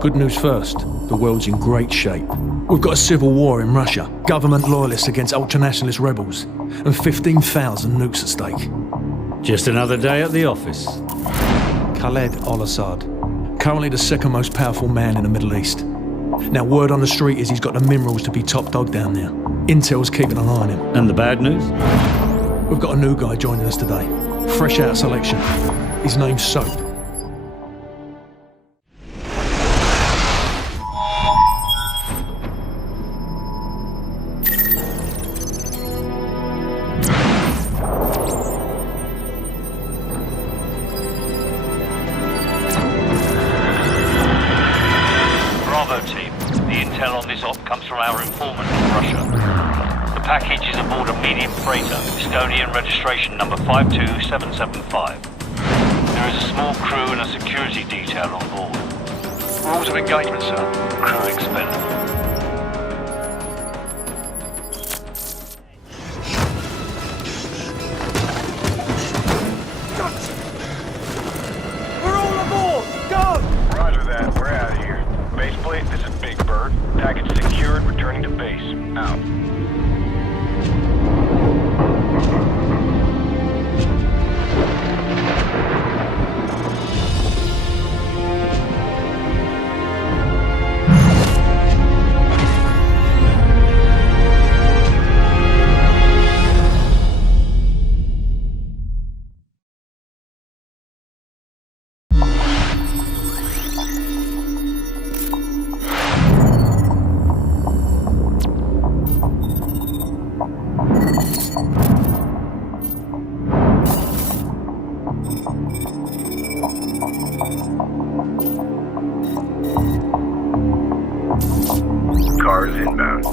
Good news first, the world's in great shape. We've got a civil war in Russia, government loyalists against ultranationalist rebels, and 15,000 nukes at stake. Just another day at the office. Khaled al-Assad, currently the second most powerful man in the Middle East. Now word on the street is he's got the minerals to be top dog down there. Intel's keeping an eye on him. And the bad news? We've got a new guy joining us today, fresh out of selection. His name's Soap. Registration number 52775. There is a small crew and a security detail on board. Rules of engagement, sir. Crew expended. We're all aboard! Go! Roger that. We're out of here. Baseplate, this is Big Bird. Package secured, returning to base. Out. Cars inbound.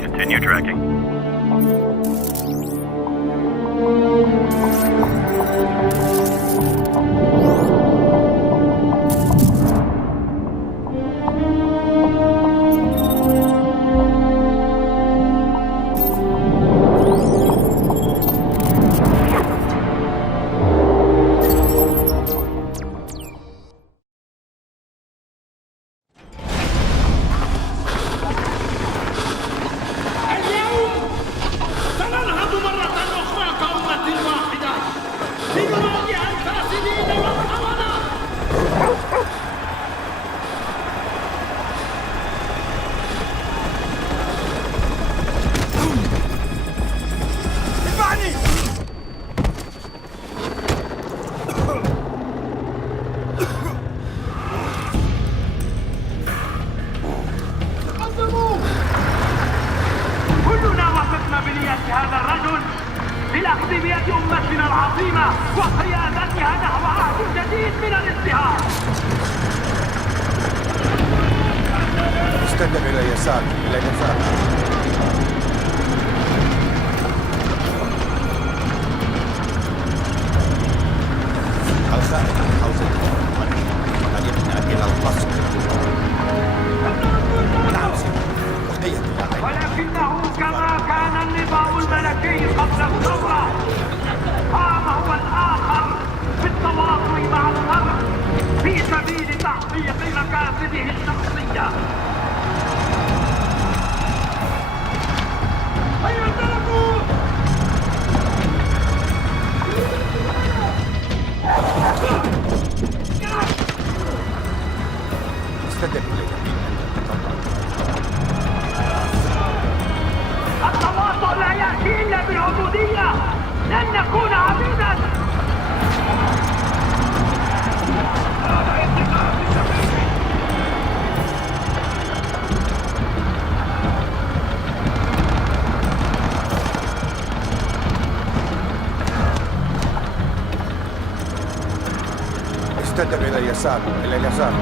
Continue tracking. استدم إلى اليسار، إلى اليسار. الخارج عن حوزة طريقنا إلى القصر. نعم سيدي، تحية إلى عين. ولكنه كما كان النظام الملكي قبل الثورة، قام هو الآخر بالتواصل مع الغرب في سبيل تحقيق مكاسبه الشخصية. هيا انطلقوا! استدم إلى اليمين عند التواصل لا يأتي إلا بالعبودية، لن نكون عبيدا. استدم إلى اليسار، إلى اليسار.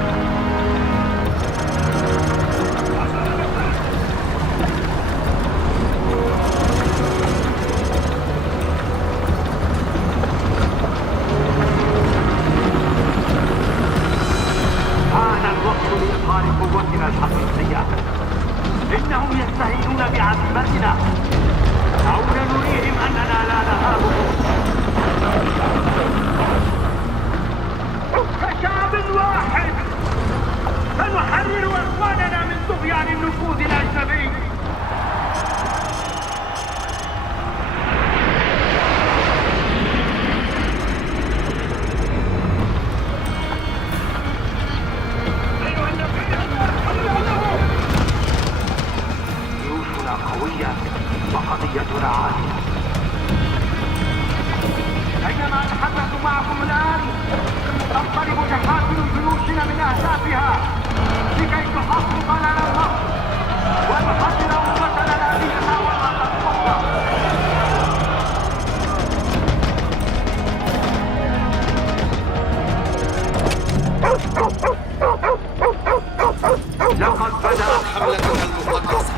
قوتنا الحقيقية. إنهم يستهينون بعزيمتنا أو نريهم أننا لا نهابهم. تقترب جحافل جيوشنا من أهدافها لكي تحقق لنا النصر ونحرر أمتنا الآلية وما تتطور. لقد بدأت حملتنا المقدسة.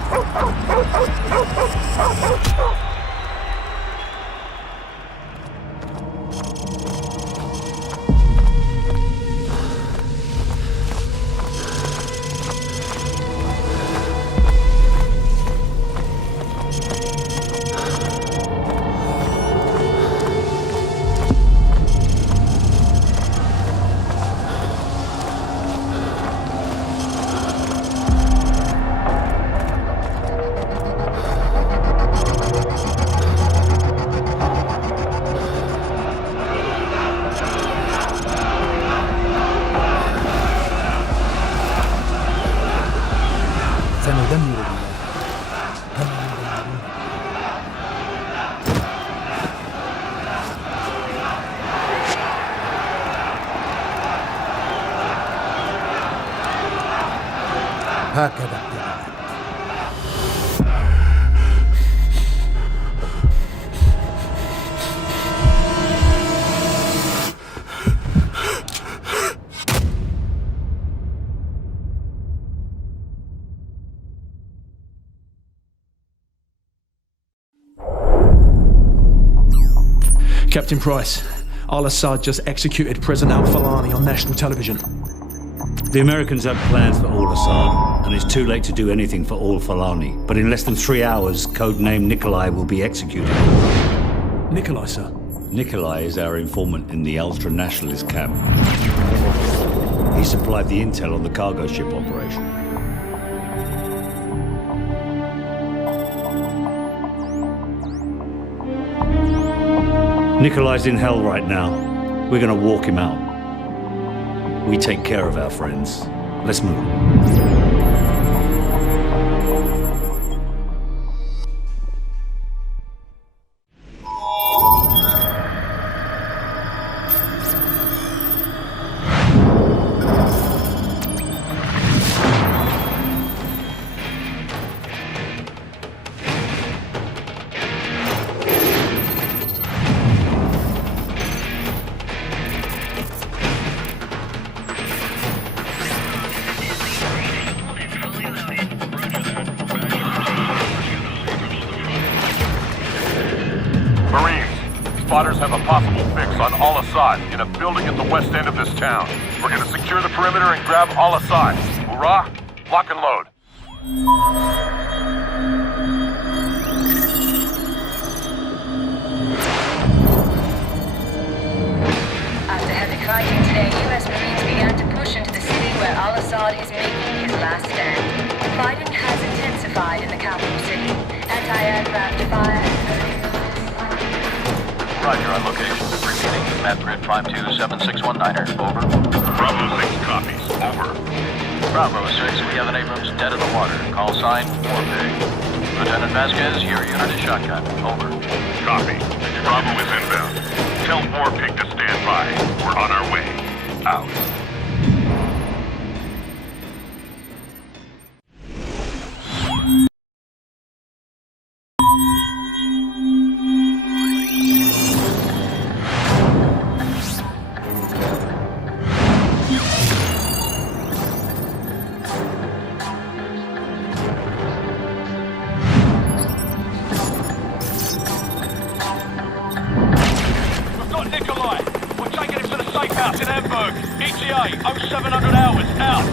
سندمر هكذا. Captain Price, Al-Assad just executed President Al-Falani on national television. The Americans have plans for Al-Assad, and it's too late to do anything for Al-Falani. But in less than 3 hours, codename Nikolai will be executed. Nikolai, sir. Nikolai is our informant in the ultra-nationalist camp. He supplied the intel on the cargo ship operation. Nikolai's in hell right now. We're gonna walk him out. We take care of our friends. Let's move. Marines, spotters have a possible fix on Al-Assad in a building at the west end of this town. We're gonna secure the perimeter and grab Al-Assad. Hoorah! Lock and load. After heavy fighting today, U.S. Marines began to push into the city where Al-Assad is making his last stand. Fighting has intensified in the capital city. Anti-aircraft fire and Roger, on location. Repeating, map grid 527619er. Over. Bravo 6 copies. Over. Bravo 6, we have an Abrams dead in the water. Call sign, Warpig. Lieutenant Vasquez, your unit is shotgun. Over. Copy. Bravo is inbound. Tell Warpig to stand by. We're on our way. Out. Nikolai, we're taking him to the safe house in Hamburg. ETA 0700 hours, out.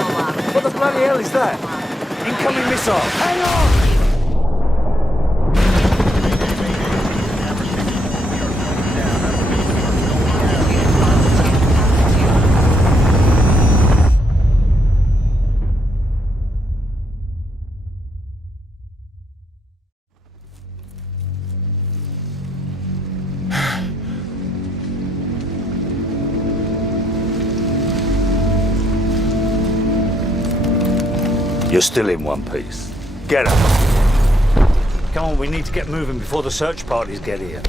missile lock. What the bloody hell is that? Incoming missile. Hang on! You're still in one piece. Get up. Come on, we need to get moving before the search parties get here.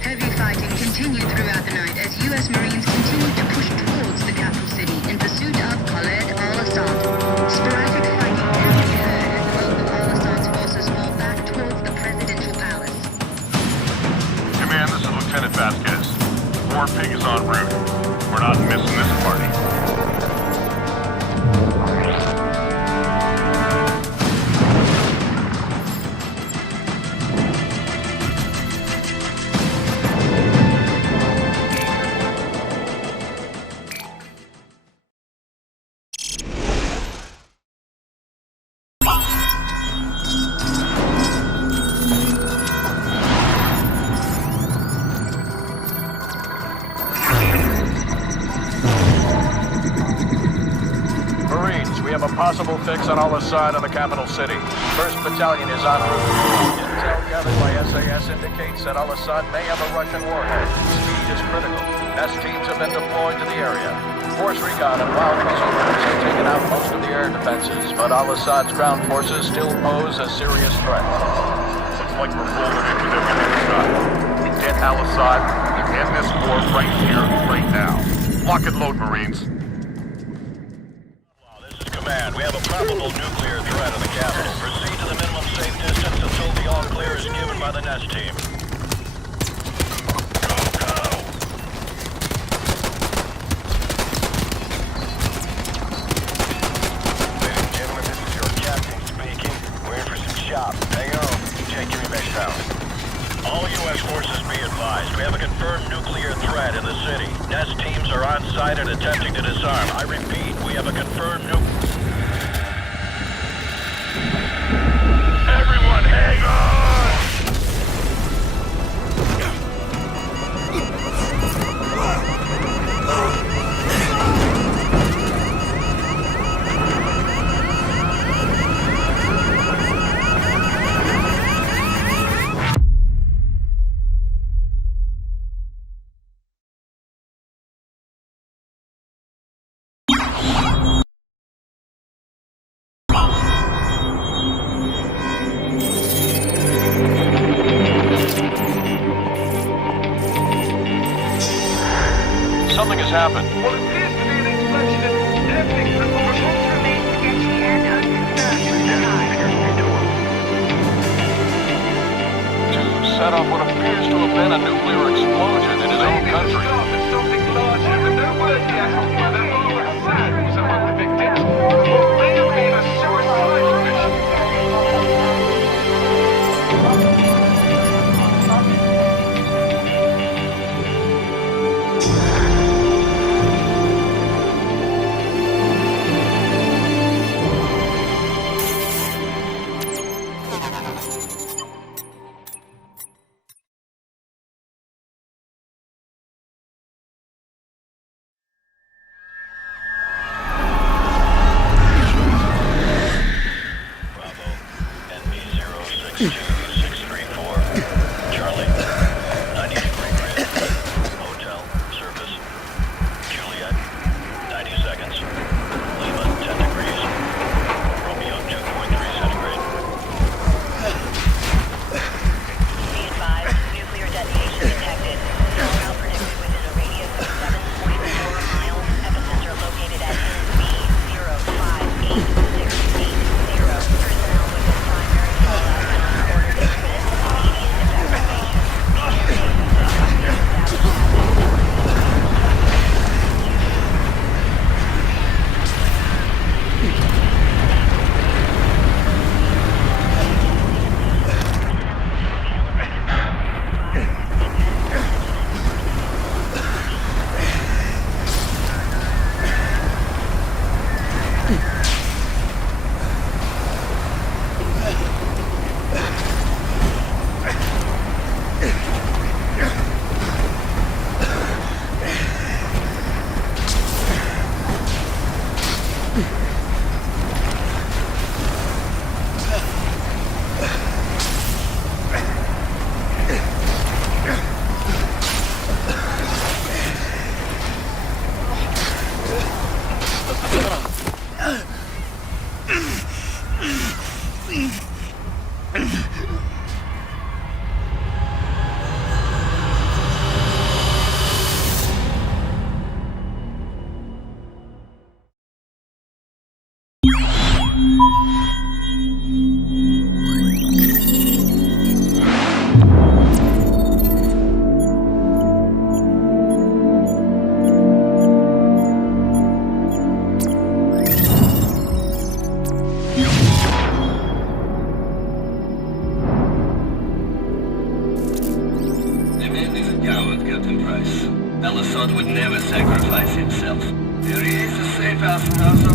Heavy fighting continued throughout the night as U.S. Marines continued to push towards the capital city in pursuit of Khaled al-Assad. Sporadic fighting can be heard as the bulk of al-Assad's forces fall back towards the presidential palace. Command, this is Lieutenant Vasquez. War Pig is en route. We're not missing this party. We have a possible fix on al-Assad in the capital city. 1st Battalion is en route. Intel gathered by SAS indicates that al-Assad may have a Russian warhead. Speed is critical. NEST teams have been deployed to the area. Force recon and wild pursuers have taken out most of the air defenses, but al-Assad's ground forces still pose a serious threat. Looks like we're rolling in with everything we got. We get al-Assad, we end this war right here, right now. Lock and load, Marines. Command, we have a probable nuclear threat in the capital. Proceed to the minimum safe distance until the all-clear is given by the NEST team. Go! Ladies and gentlemen, this is your captain speaking. We're in for some chop. Hang on. Jake, give me back down. All U.S. forces be advised. We have a confirmed nuclear threat in the city. NEST teams are on site and attempting to disarm. I repeat, we have a confirmed nuclear... Everyone, hang on! Something has happened. What appears to be an explosion in epic proportions remains sketchy and unconfirmed. To set off what appears to have been a nuclear explosion in his own country. Something larger, but no word yet on whether al-Assad was among the victims or may have been a suicide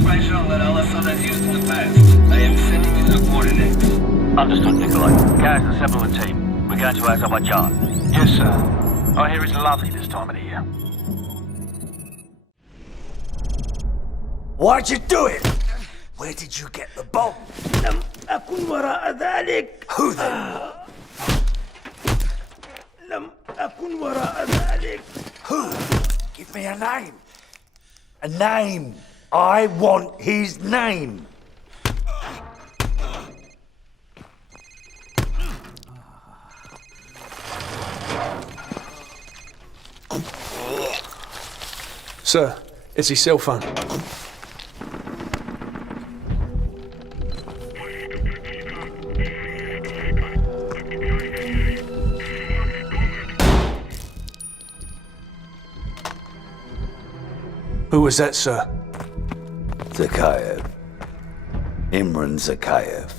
information that Al-Assad has used in the past. I am sending you the coordinates. Understood, Nikolai. Gaz, assemble a team. We're going to Azerbaijan. Yes, sir. I hear it's lovely this time of the year. Why'd you do it? Where did you get the bomb? لم أكن وراء ذلك. Who then? لم أكن وراء ذلك. Who? Give me a name. A name. I want his name. Sir, it's his cell phone. Who was that, sir? Zakhaev. Imran Zakhaev.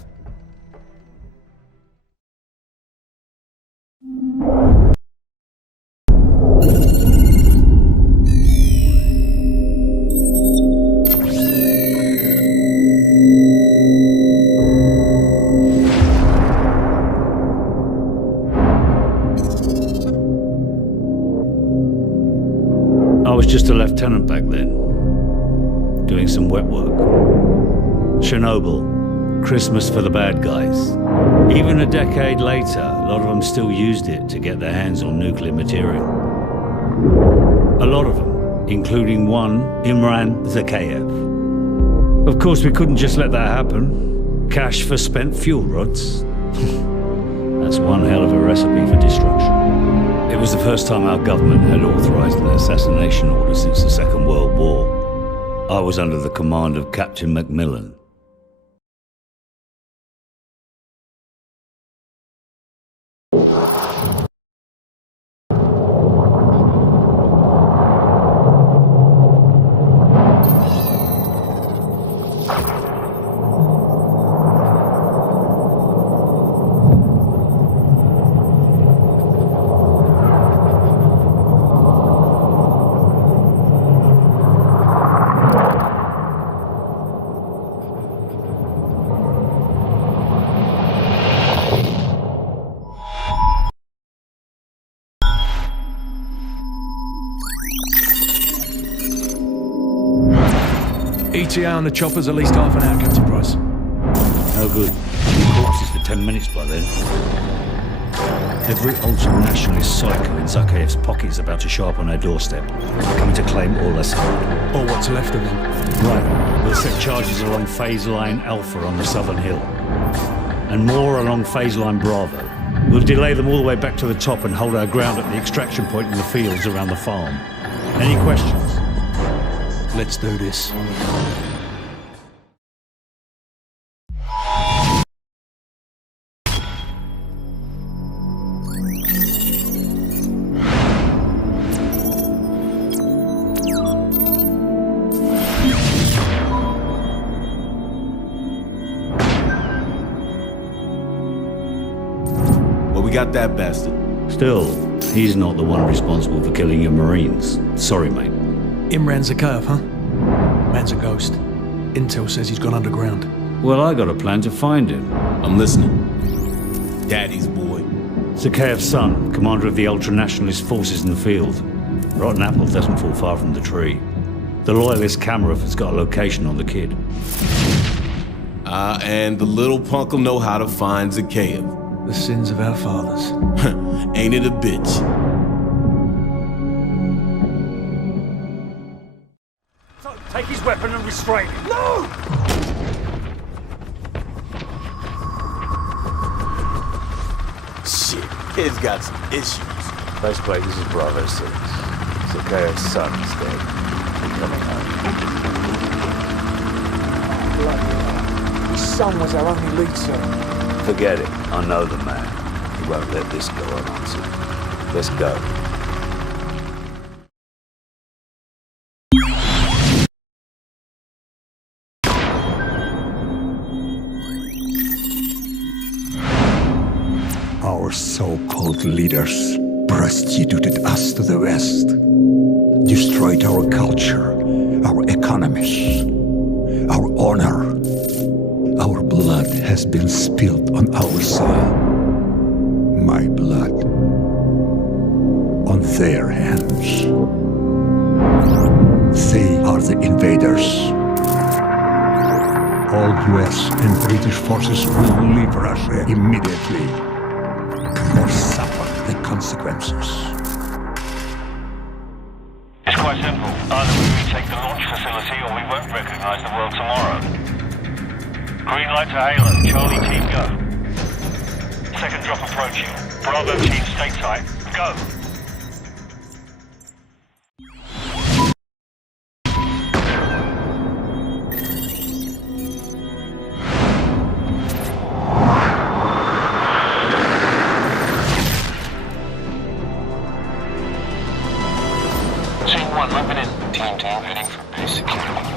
I was just a lieutenant back then, doing some wet work. Chernobyl, Christmas for the bad guys. Even a decade later, a lot of them still used it to get their hands on nuclear material. A lot of them, including one, Imran Zakhaev. Of course, we couldn't just let that happen. Cash for spent fuel rods. That's one hell of a recipe for destruction. It was the first time our government had authorized an assassination order since the Second World War. I was under the command of Captain Macmillan. ETA on the chopper's at least half an hour, Captain Price. No good. Corpses for 10 minutes by then. Every ultra-nationalist psycho in Zakhaev's pocket is about to show up on our doorstep, coming to claim all Assad. Or what's left of them. Right. We'll set charges along phase line Alpha on the southern hill. And more along phase line Bravo. We'll delay them all the way back to the top and hold our ground at the extraction point in the fields around the farm. Any questions? Let's do this. Well, we got that bastard. Still, he's not the one responsible for killing your Marines. Sorry, mate. Imran Zakhaev, huh? Man's a ghost. Intel says he's gone underground. Well, I got a plan to find him. I'm listening. Daddy's boy. Zakhaev's son, commander of the ultra-nationalist forces in the field. Rotten apple doesn't fall far from the tree. The loyalist Kamarov has got a location on the kid. And the little punk'll know how to find Zakhaev. The sins of our fathers. Ain't it a bitch? Take his weapon and restrain him. No! Shit, kid's got some issues. Best plate, this is Bravo 6. Zakhaev's son is dead. He's coming home. His son was our only lead, sir. Forget it. I know the man. He won't let this go unanswered. Let's go. Our so-called leaders prostituted us to the West, destroyed our culture, our economies. our honor. Our blood has been spilled on our soil. My blood on their hands. They are the invaders. All US and British forces will leave Russia immediately or suffer the consequences. It's quite simple. Either we retake the launch facility or we won't recognize the world tomorrow. Green light to Halo. Charlie team, go. Second drop approaching. Bravo team, stay tight. Go.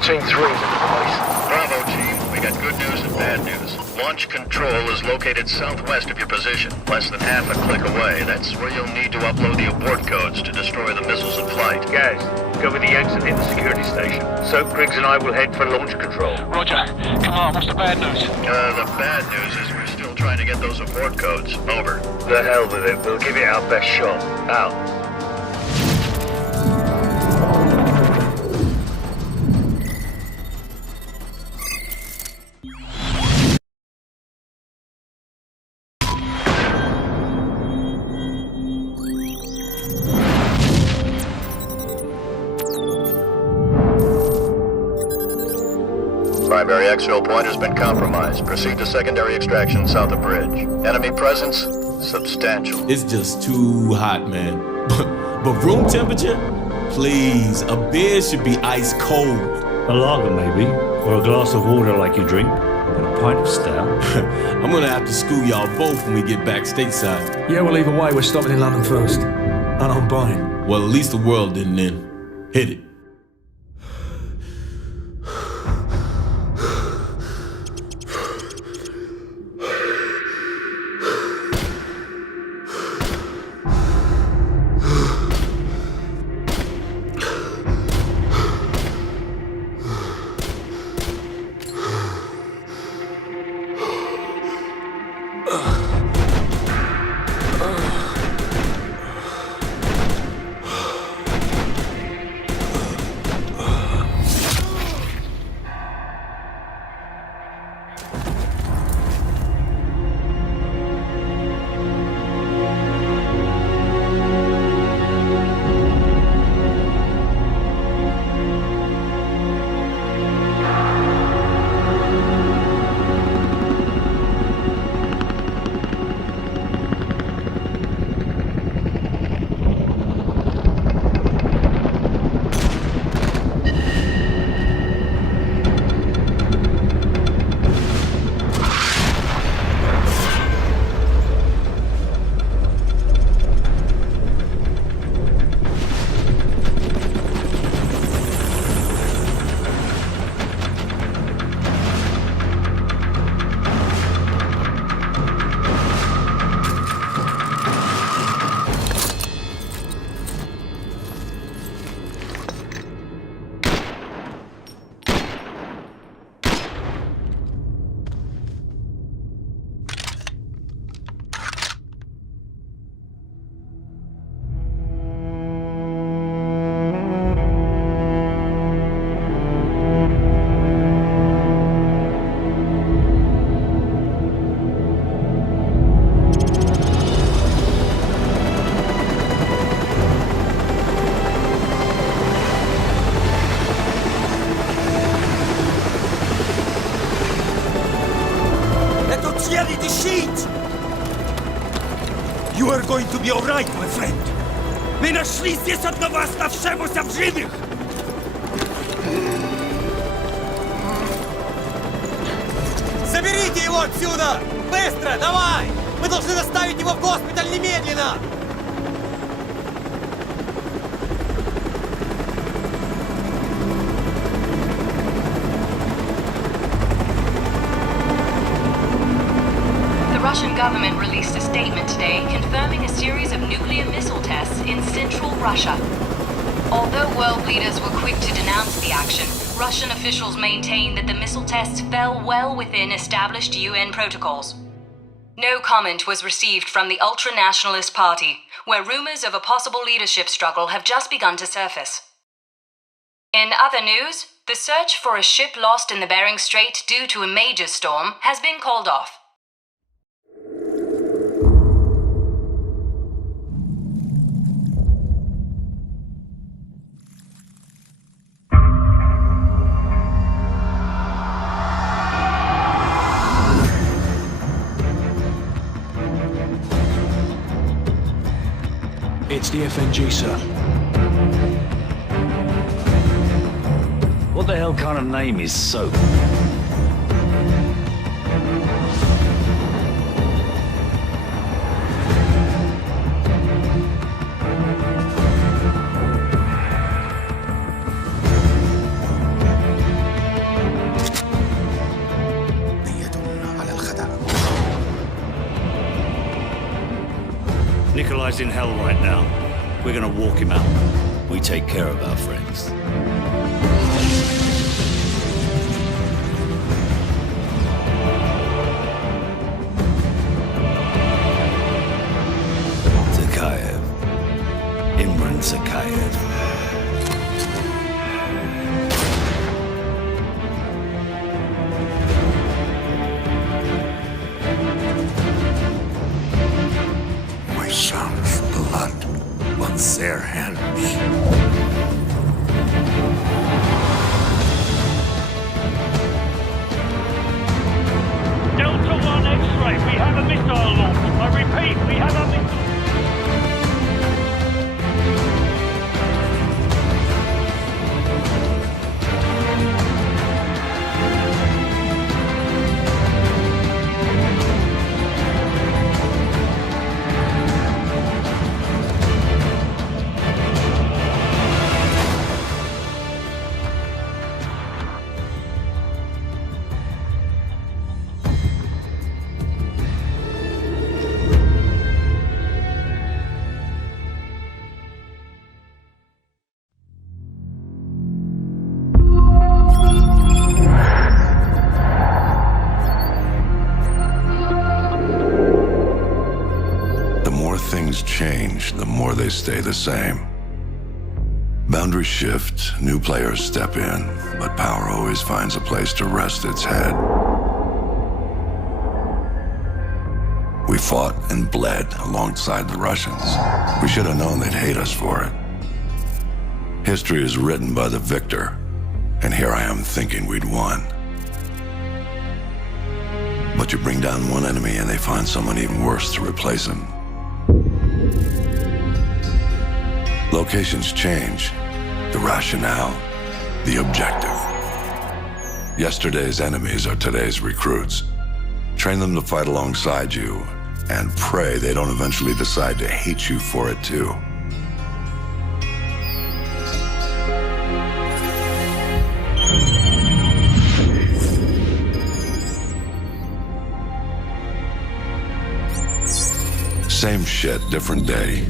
Team 3's in place. Bravo, team. We got good news and bad news. Launch control is located southwest of your position, less than half a click away. That's where you'll need to upload the abort codes to destroy the missiles in flight. Guys, cover the exit in the security station. So Griggs and I will head for launch control. Roger. Come on, what's the bad news? The bad news is we're still trying to get those abort codes. Over. The hell with it. We'll give it our best shot. Out. Primary exfil point has been compromised. Proceed to secondary extraction south of bridge. Enemy presence, substantial. It's just too hot, man. But room temperature? Please, a beer should be ice cold. A lager, maybe. Or a glass of water like you drink. And a pint of stout. I'm gonna have to school y'all both when we get back stateside. Yeah, well, either way, we're stopping in London first. And I'm buying. Well, at least the world didn't end. Hit it. You are going to be alright, my friend. Мы нашли здесь одного оставшегося в живых. Заберите его отсюда! Быстро, давай! Мы должны доставить его в госпиталь немедленно! The Russian government released a statement today confirming a series of nuclear missile tests in central Russia. Although world leaders were quick to denounce the action, Russian officials maintain that the missile tests fell well within established UN protocols. No comment was received from the ultra-nationalist party, where rumors of a possible leadership struggle have just begun to surface. In other news, the search for a ship lost in the Bering Strait due to a major storm has been called off. It's the FNG, sir. What the hell kind of name is Soap? Nikolai's in hell right now. We're gonna walk him out. We take care of our friends. Zakayev. Imran Zakayev. My son's blood on their hands. Delta 1 X-ray, we have a missile launch. I repeat, we have a missile. Change, the more they stay the same. Boundaries shift, new players step in, but power always finds a place to rest its head. We fought and bled alongside the Russians. We should have known they'd hate us for it. History is written by the victor, and here I am thinking we'd won. But you bring down one enemy and they find someone even worse to replace him. Locations change, the rationale, the objective. Yesterday's enemies are today's recruits. Train them to fight alongside you, and pray they don't eventually decide to hate you for it too. Same shit, different day.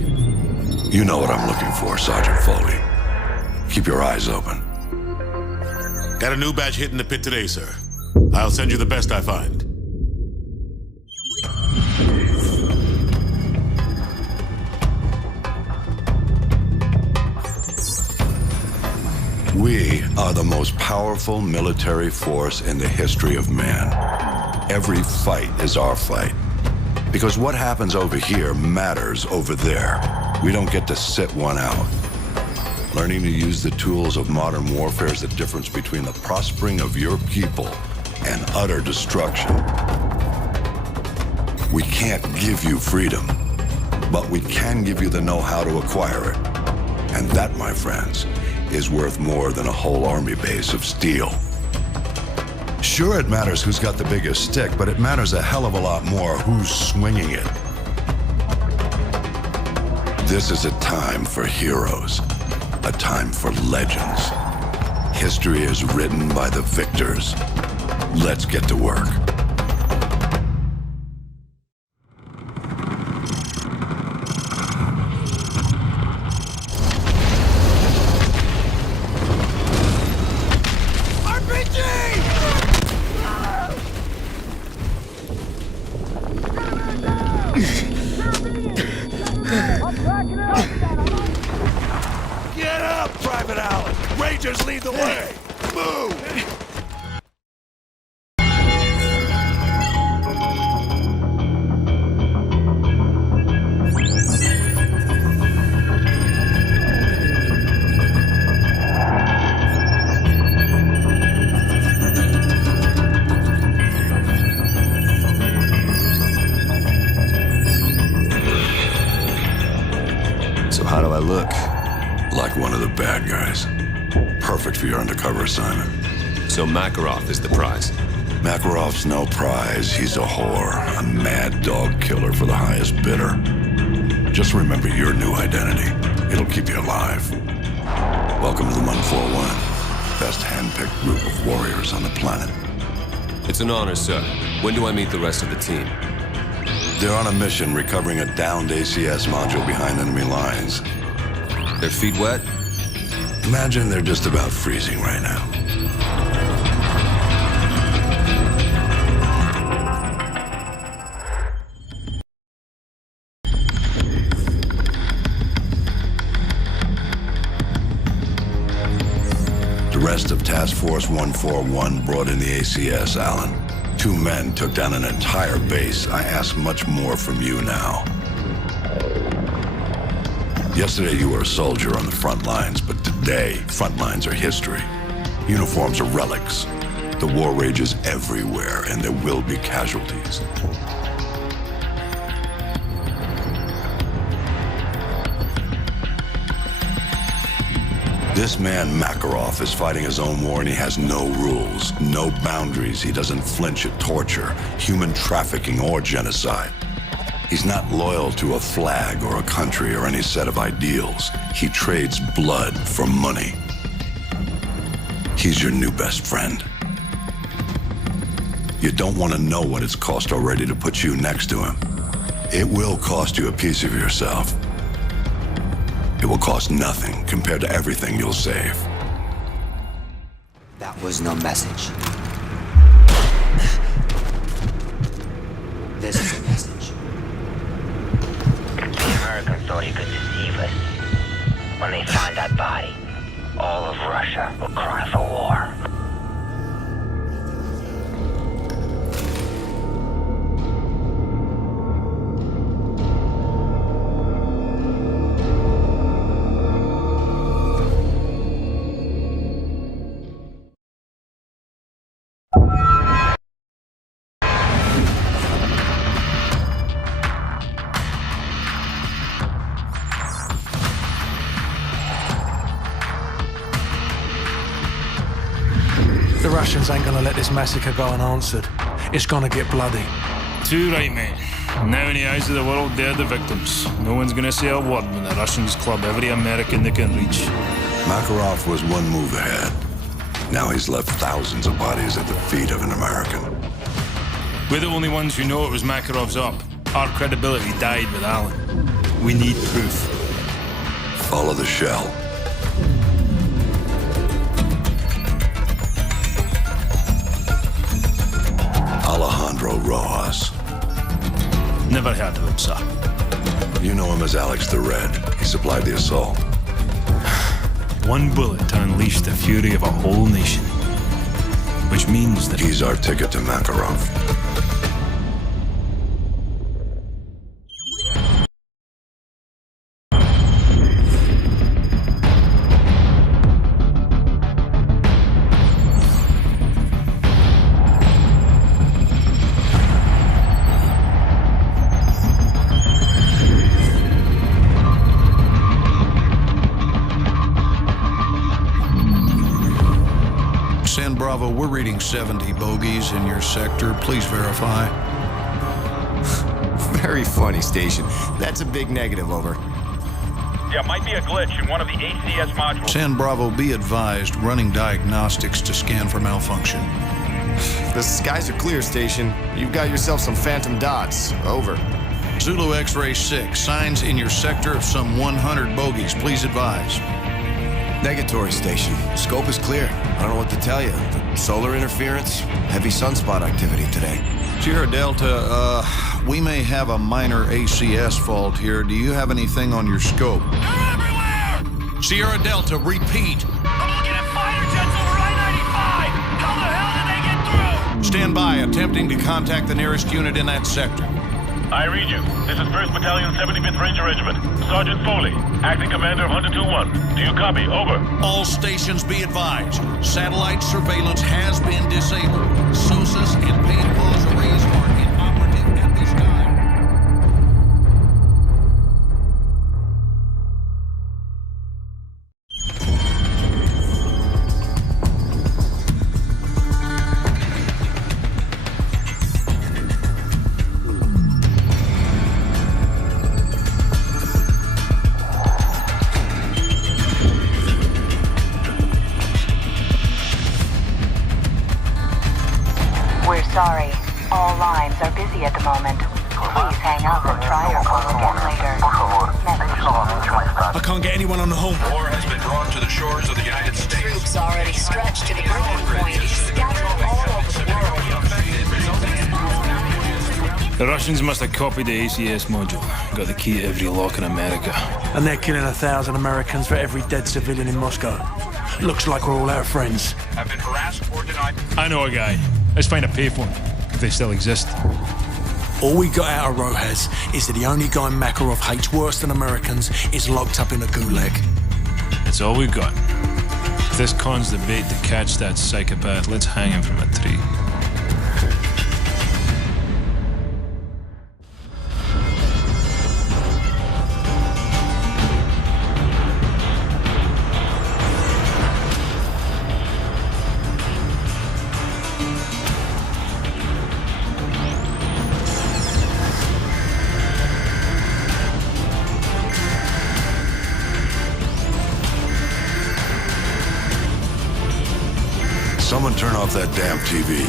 You know what I'm looking for, Sergeant Foley. Keep your eyes open. Got a new batch hitting the pit today, sir. I'll send you the best I find. We are the most powerful military force in the history of man. Every fight is our fight. Because what happens over here matters over there. We don't get to sit one out. Learning to use the tools of modern warfare is the difference between the prospering of your people and utter destruction. We can't give you freedom, but we can give you the know-how to acquire it. And that, my friends, is worth more than a whole army base of steel. Sure, it matters who's got the biggest stick, but it matters a hell of a lot more who's swinging it. This is a time for heroes, a time for legends. History is written by the victors. Let's get to work. lead the way! Move! So how do I look? Like one of the bad guys. Perfect for your undercover assignment. So Makarov is the prize? Makarov's no prize. He's a whore. A mad dog killer for the highest bidder. Just remember your new identity. It'll keep you alive. Welcome to the 141. Best hand-picked group of warriors on the planet. It's an honor, sir. When do I meet the rest of the team? They're on a mission recovering a downed ACS module behind enemy lines. Their feet wet? Imagine they're just about freezing right now. The rest of Task Force 141 brought in the ACS, Alan. 2 men took down an entire base. I ask much more from you now. Yesterday you were a soldier on the front lines, but today, front lines are history. Uniforms are relics. The war rages everywhere, and there will be casualties. This man, Makarov, is fighting his own war, and he has no rules, no boundaries. He doesn't flinch at torture, human trafficking, or genocide. He's not loyal to a flag or a country or any set of ideals. He trades blood for money. He's your new best friend. You don't want to know what it's cost already to put you next to him. It will cost you a piece of yourself. It will cost nothing compared to everything you'll save. That was no message. This is a message. The Americans thought he could deceive us. When they find that body, all of Russia will cry for war. The Russians ain't gonna let this massacre go unanswered. It's gonna get bloody. Too right, mate. Now in the eyes of the world, they're the victims. No one's gonna say a word when the Russians club every American they can reach. Makarov was one move ahead. Now he's left thousands of bodies at the feet of an American. We're the only ones who know it was Makarov's up. Our credibility died with Alan. We need proof. Follow the shell. Alejandro Rojas. Never heard of him, sir. You know him as Alex the Red. He supplied the assault. One bullet to unleash the fury of a whole nation. Which means that he's our ticket to Makarov. Bravo, we're reading 70 bogeys in your sector. Please verify. Very funny, Station. That's a big negative, over. Yeah, might be a glitch in one of the ACS modules. San Bravo, be advised, running diagnostics to scan for malfunction. The skies are clear, Station. You've got yourself some phantom dots. Over. Zulu X-Ray 6, signs in your sector of some 100 bogeys. Please advise. Negatory, Station. Scope is clear. I don't know what to tell you. The solar interference, heavy sunspot activity today. Sierra Delta, we may have a minor ACS fault here. Do you have anything on your scope? They're everywhere! Sierra Delta, repeat. I'm looking at fighter stand by, attempting to contact the nearest unit in that sector. I read you. This is 1st Battalion, 75th Ranger Regiment. Sergeant Foley, acting commander of Hunter 2-1. Do you copy? Over. All stations be advised. Satellite surveillance has been disabled. SOSUS and paid pause arrays are inoperative at this time. Sorry, all lines are busy at the moment. Please hang up and try your call again later. I can't get anyone on the home. War has been drawn to the shores of the United States. Troops already stretched to the breaking point, scattered all over the world. The Russians must have copied the ACS module. Got the key to every lock in America. And they're killing 1,000 Americans for every dead civilian in Moscow. Looks like we're all out of friends. Have been harassed or denied. I know a guy. Let's find a payphone, if they still exist. All we got out of Rojas is that the only guy Makarov hates worse than Americans is locked up in a gulag. That's all we got. If this con's the bait to catch that psychopath, let's hang him from a tree. Someone turn off that damn TV.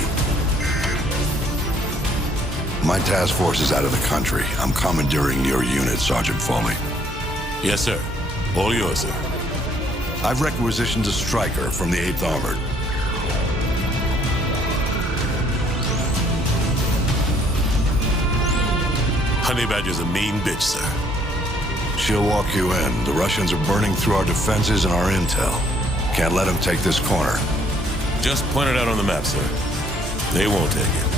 My task force is out of the country. I'm commandeering your unit, Sergeant Foley. Yes, sir. All yours, sir. I've requisitioned a striker from the 8th Armored. Honey Badger's a mean bitch, sir. She'll walk you in. The Russians are burning through our defenses and our intel. Can't let them take this corner. Just point it out on the map, sir. They won't take it.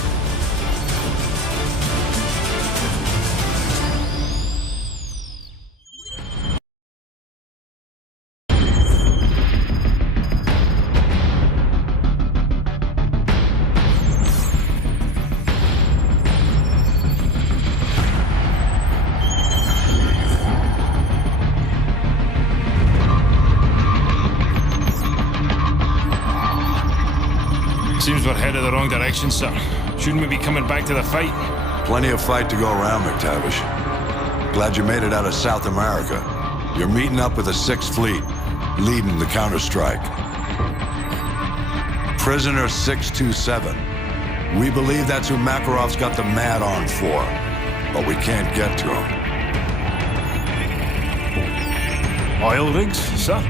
Seems we're headed the wrong direction, sir. Shouldn't we be coming back to the fight? Plenty of fight to go around, McTavish. Glad you made it out of South America. You're meeting up with the 6th Fleet, leading the counterstrike. Prisoner 627. We believe that's who Makarov's got the mad on for, but we can't get to him. Oil rigs, sir?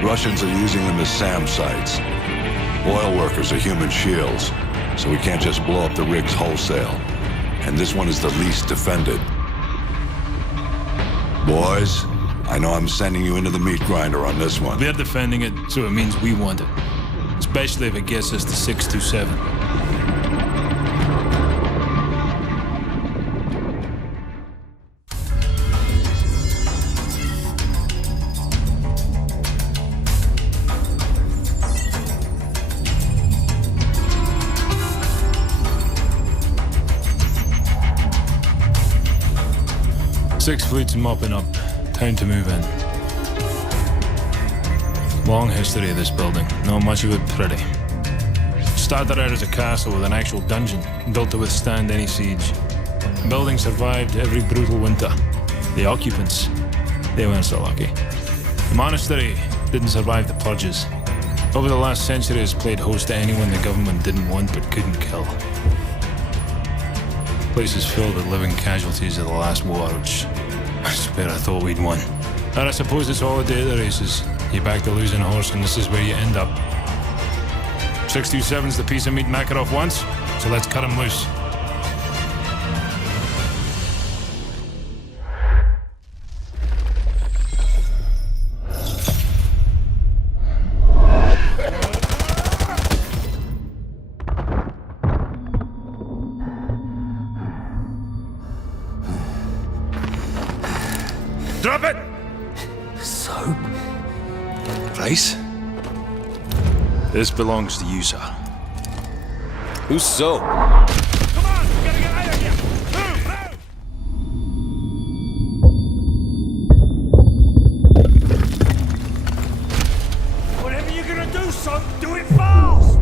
Russians are using them as SAM sites. Oil workers are human shields, so we can't just blow up the rigs wholesale. And this one is the least defended. Boys, I know I'm sending you into the meat grinder on this one. They're defending it, so it means we want it. Especially if it gets us to 627. Sixth Fleet's mopping up. Time to move in. Long history of this building. Not much of it pretty. Started out as a castle with an actual dungeon, built to withstand any siege. The building survived every brutal winter. The occupants, they weren't so lucky. The monastery didn't survive the purges. Over the last century, it's played host to anyone the government didn't want but couldn't kill. The place is filled with living casualties of the last war, which I swear I thought we'd won. And I suppose it's all a day of the races. You back the losing horse and this is where you end up. 627's the piece of meat Makarov wants, so let's cut him loose. Drop it! Soap? Price? This belongs to you, sir. Who's Soap? Whatever you're gonna do, Soap, do it fast!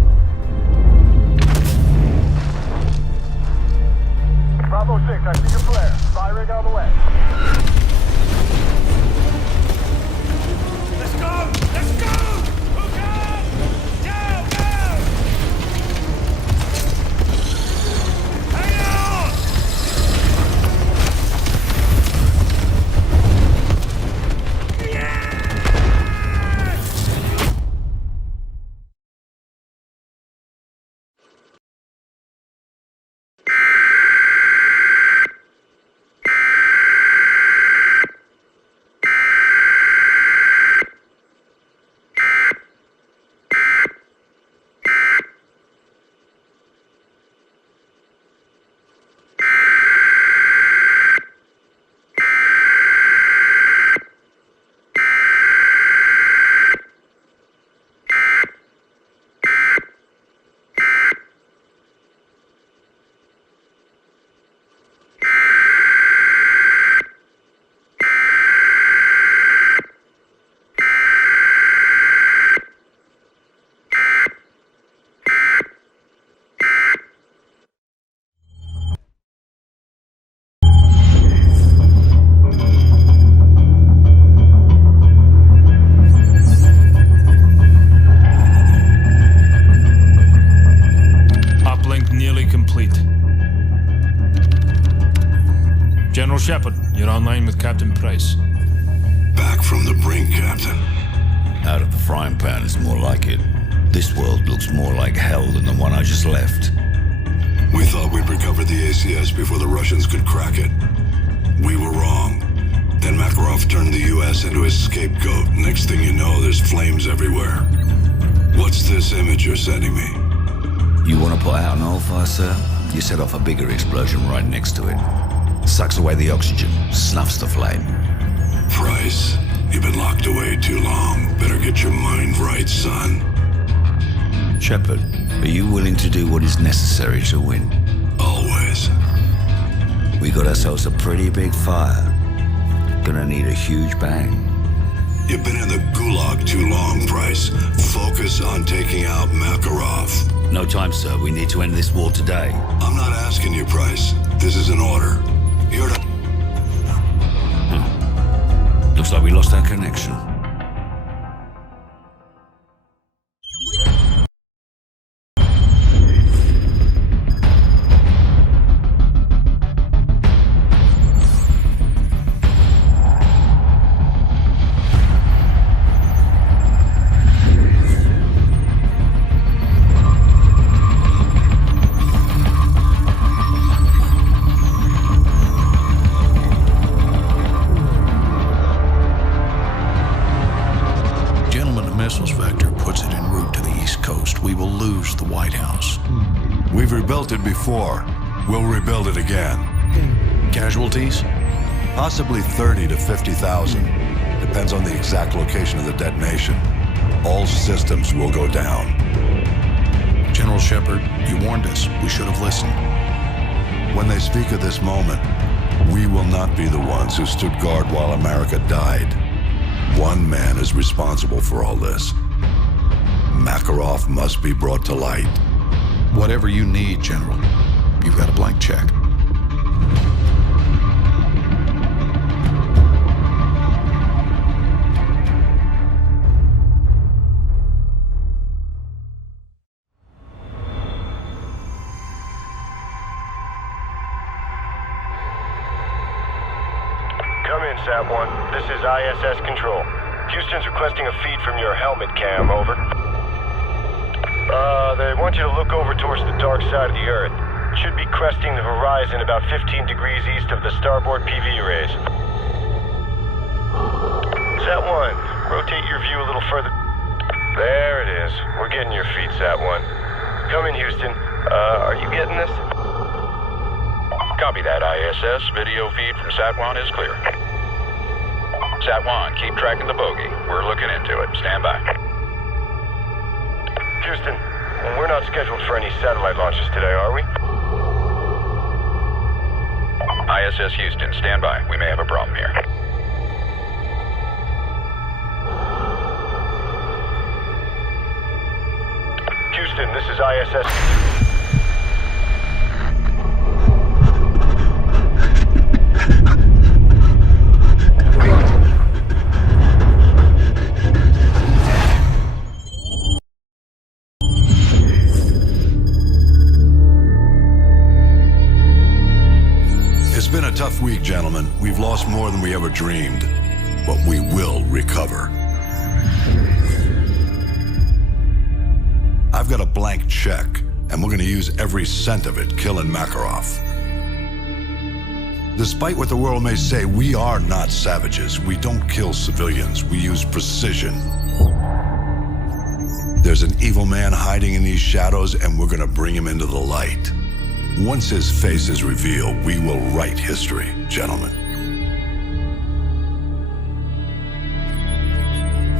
Bravo 6, I see your flare. Firing on the way. Let's go! Let's go! Move out! Down, down! Hang on! Uplink nearly complete. General Shepard, you're online with Captain Price. Back from the brink, Captain. Out of the frying pan is more like it. This world looks more like hell than the one I just left. We thought we'd recovered the ACS before the Russians could crack it. We were wrong. Then Makarov turned the US into his scapegoat. Next thing you know, there's flames everywhere. What's this image you're sending me? You want to put out an oil fire, sir? You set off a bigger explosion right next to it. Sucks away the oxygen, snuffs the flame. Price, you've been locked away too long. Better get your mind right, son. Shepard, are you willing to do what is necessary to win? Always. We got ourselves a pretty big fire. Gonna need a huge bang. You've been in the gulag too long, Price. Focus on taking out Makarov. No time, sir. We need to end this war today. I'm not asking you, Price. This is an order. You're to... Looks like we lost our connection. We've rebuilt it before. We'll rebuild it again. Casualties? Possibly 30 to 50,000. Depends on the exact location of the detonation. All systems will go down. General Shepard, you warned us. We should have listened. When they speak of this moment, we will not be the ones who stood guard while America died. One man is responsible for all this. Makarov must be brought to light. Whatever you need, General. You've got a blank check. Come in, Sat-1. This is ISS Control. Houston's requesting a feed from your helmet cam, over. They want you to look over towards the dark side of the Earth. It should be cresting the horizon about 15 degrees east of the starboard PV arrays. Sat-1, rotate your view a little further. There it is. We're getting your feed, Sat-1. Come in, Houston. Are you getting this? Copy that, ISS. Video feed from Sat-1 is clear. Sat 1, keep tracking the bogey. We're looking into it. Stand by. Houston, we're not scheduled for any satellite launches today, are we? ISS Houston, stand by. We may have a problem here. Houston, this is ISS. It's been a tough week, gentlemen. We've lost more than we ever dreamed, but we will recover. I've got a blank check, and we're going to use every cent of it killing Makarov. Despite what the world may say, we are not savages. We don't kill civilians. We use precision. There's an evil man hiding in these shadows, and we're going to bring him into the light. Once his face is revealed, we will write history, gentlemen.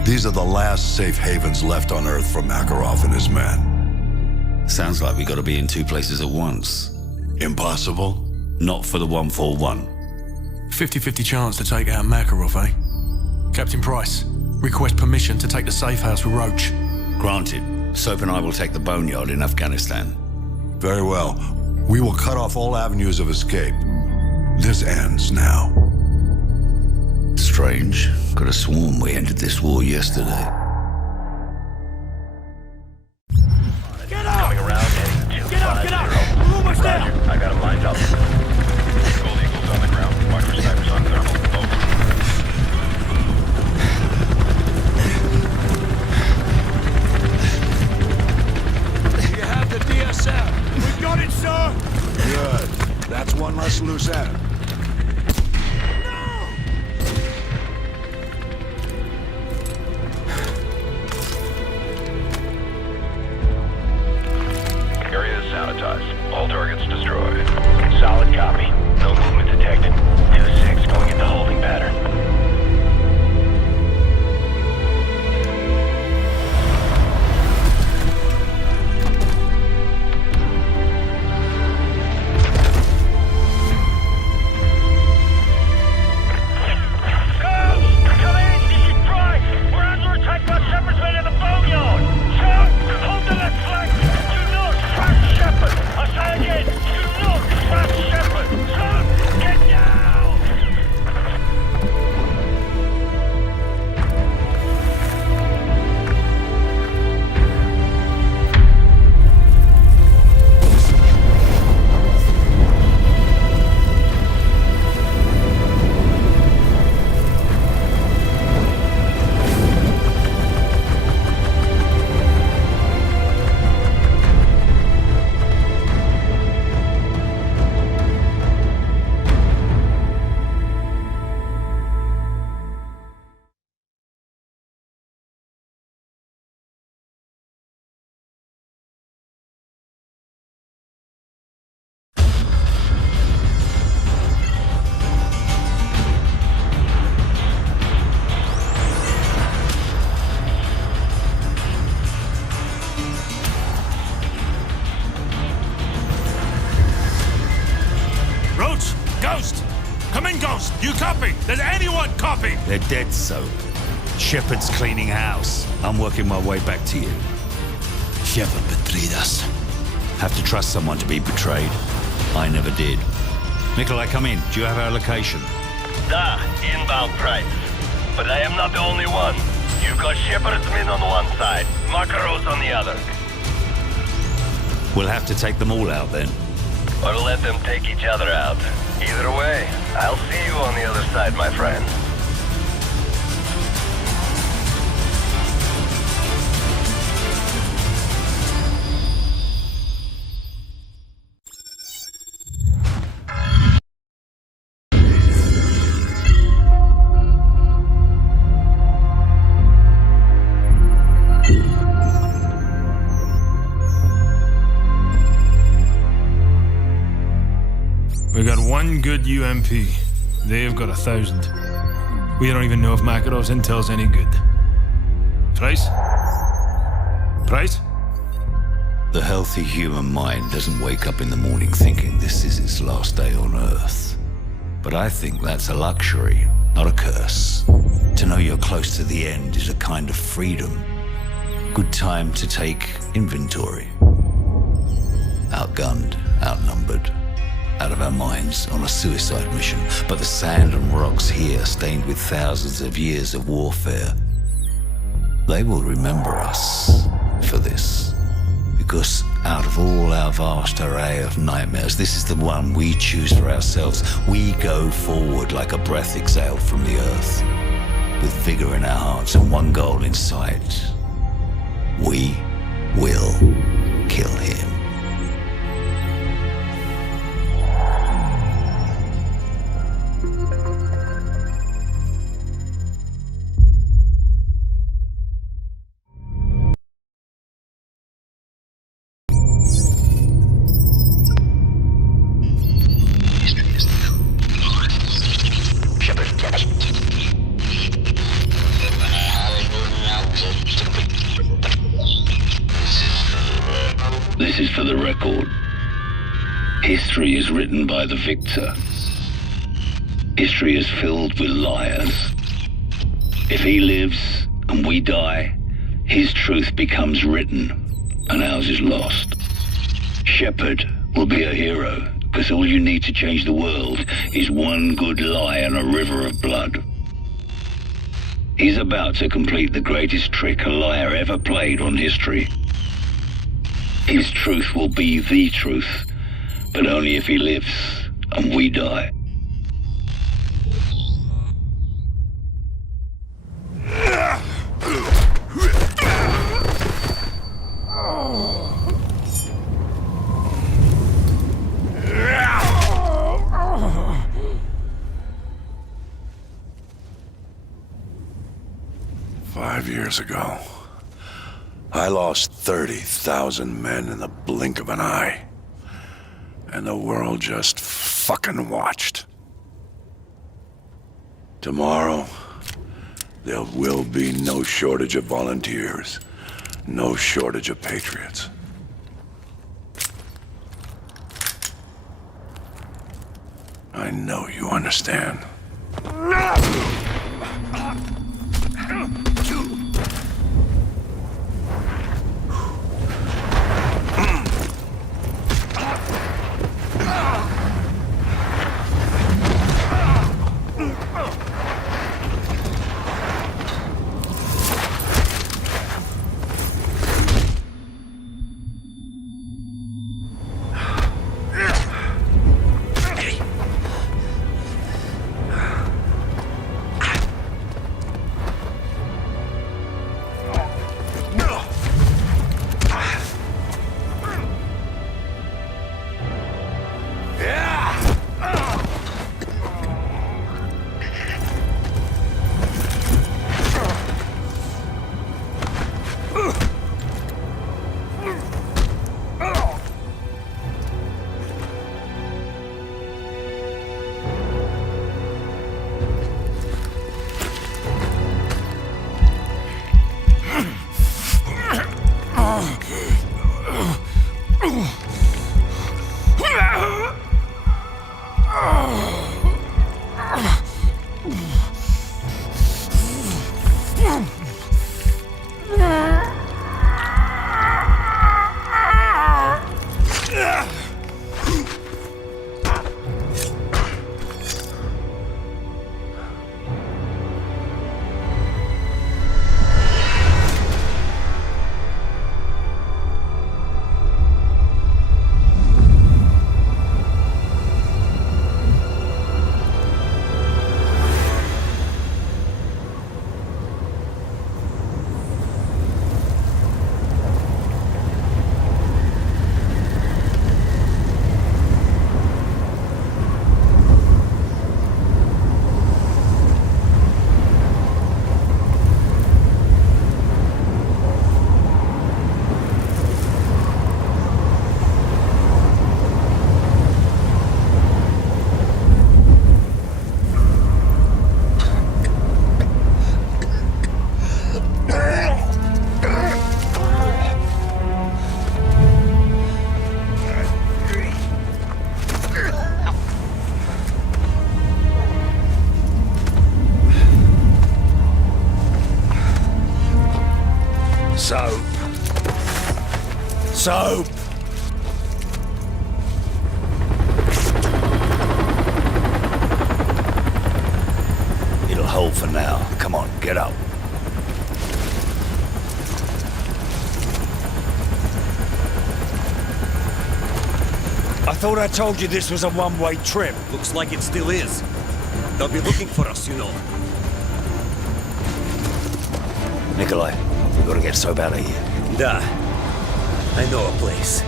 These are the last safe havens left on Earth for Makarov and his men. Sounds like we gotta be in two places at once. Impossible? Not for the 141. 50-50 chance to take out Makarov, eh? Captain Price, request permission to take the safe house with Roach. Granted. Soap and I will take the boneyard in Afghanistan. Very well. We will cut off all avenues of escape. This ends now. Strange. Could have sworn we ended this war yesterday. Coming around, heading 250. Get up! We're almost there! I got him lined up. Gold Eagles on the ground. Watch for snipers on thermal. Over. You have the DSL. We got it, sir! Good. That's one less loose end. Area is sanitized. All targets destroyed. Solid copy. No movement detected. 2-6 going into holding pattern. Ghost! Come in, Ghost! You copy? Does anyone copy? They're dead, Soap. Shepard's cleaning house. I'm working my way back to you. Shepard betrayed us. Have to trust someone to be betrayed. I never did. Nikolai, come in. Do you have our location? Da, inbound Price. But I am not the only one. You got Shepard's men on one side, Makarov's on the other. We'll have to take them all out then. Or let them take each other out. Either way, I'll see you on the other side, my friend. We got one good UMP. They've got 1,000. We don't even know if Makarov's intel's any good. Price? Price? The healthy human mind doesn't wake up in the morning thinking this is its last day on Earth. But I think that's a luxury, not a curse. To know you're close to the end is a kind of freedom. Good time to take inventory. Outgunned, outnumbered, out of our minds on a suicide mission. But the sand and rocks here, stained with thousands of years of warfare, they will remember us for this. Because out of all our vast array of nightmares, this is the one we choose for ourselves. We go forward like a breath exhaled from the earth, with vigor in our hearts and one goal in sight. We will kill him. This is for the record. History is written by the victor. History is filled with liars. If he lives and we die, his truth becomes written and ours is lost. Shepard will be a hero because all you need to change the world is one good lie and a river of blood. He's about to complete the greatest trick a liar ever played on history. His truth will be the truth, but only if he lives and we die. Years ago, I lost 30,000 men in the blink of an eye. And the world just fucking watched. Tomorrow, there will be no shortage of volunteers, no shortage of patriots. I know you understand. Soap! It'll hold for now. Come on, get up. I thought I told you this was a one-way trip. Looks like it still is. They'll be looking for us, you know. Nikolai, we gotta get Soap out of here. Da. I know a place.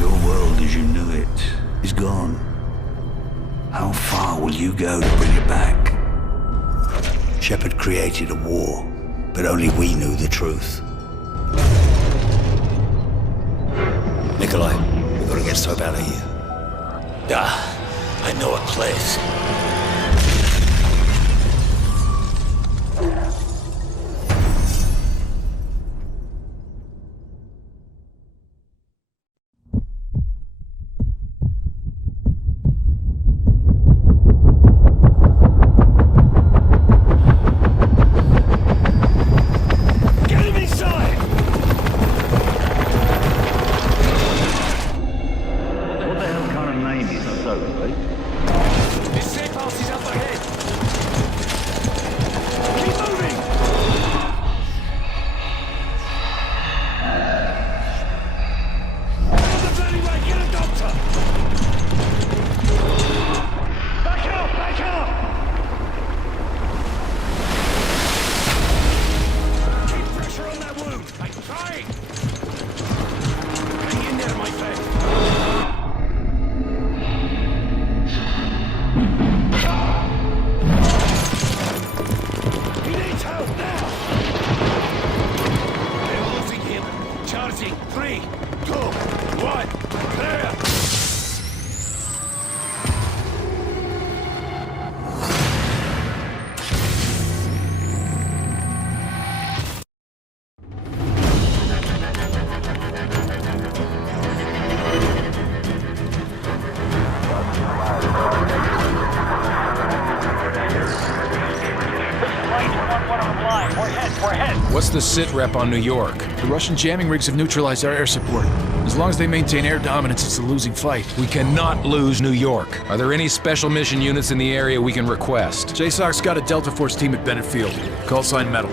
Your world as you knew it is gone. How far will you go to bring it back? Shepard created a war, but only we knew the truth. Nikolai, we gotta get Soap out of here. I know a place. What's the sit rep on New York? The Russian jamming rigs have neutralized our air support. As long as they maintain air dominance, it's a losing fight. We cannot lose New York. Are there any special mission units in the area we can request? JSOC's got a Delta Force team at Bennett Field. Call sign Metal.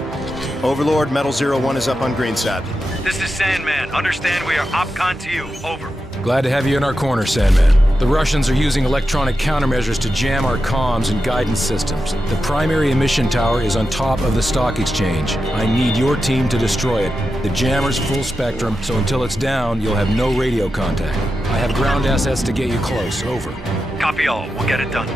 Overlord, Metal 01 is up on Greenside. This is Sandman. Understand we are OpCon to you. Over. Glad to have you in our corner, Sandman. The Russians are using electronic countermeasures to jam our comms and guidance systems. The primary emission tower is on top of the stock exchange. I need your team to destroy it. The jammer's full spectrum, so until it's down, you'll have no radio contact. I have ground assets to get you close. Over. Copy all. We'll get it done.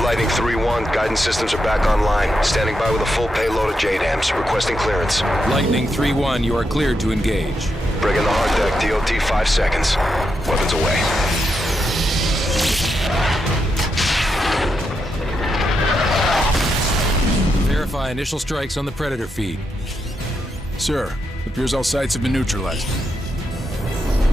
Lightning 3-1, guidance systems are back online. Standing by with a full payload of JDAMs. Requesting clearance. Lightning 3-1, you are cleared to engage. Bring in the hard deck, DOT 5 seconds. Weapons away. Verify initial strikes on the Predator feed. Sir, appears all sites have been neutralized.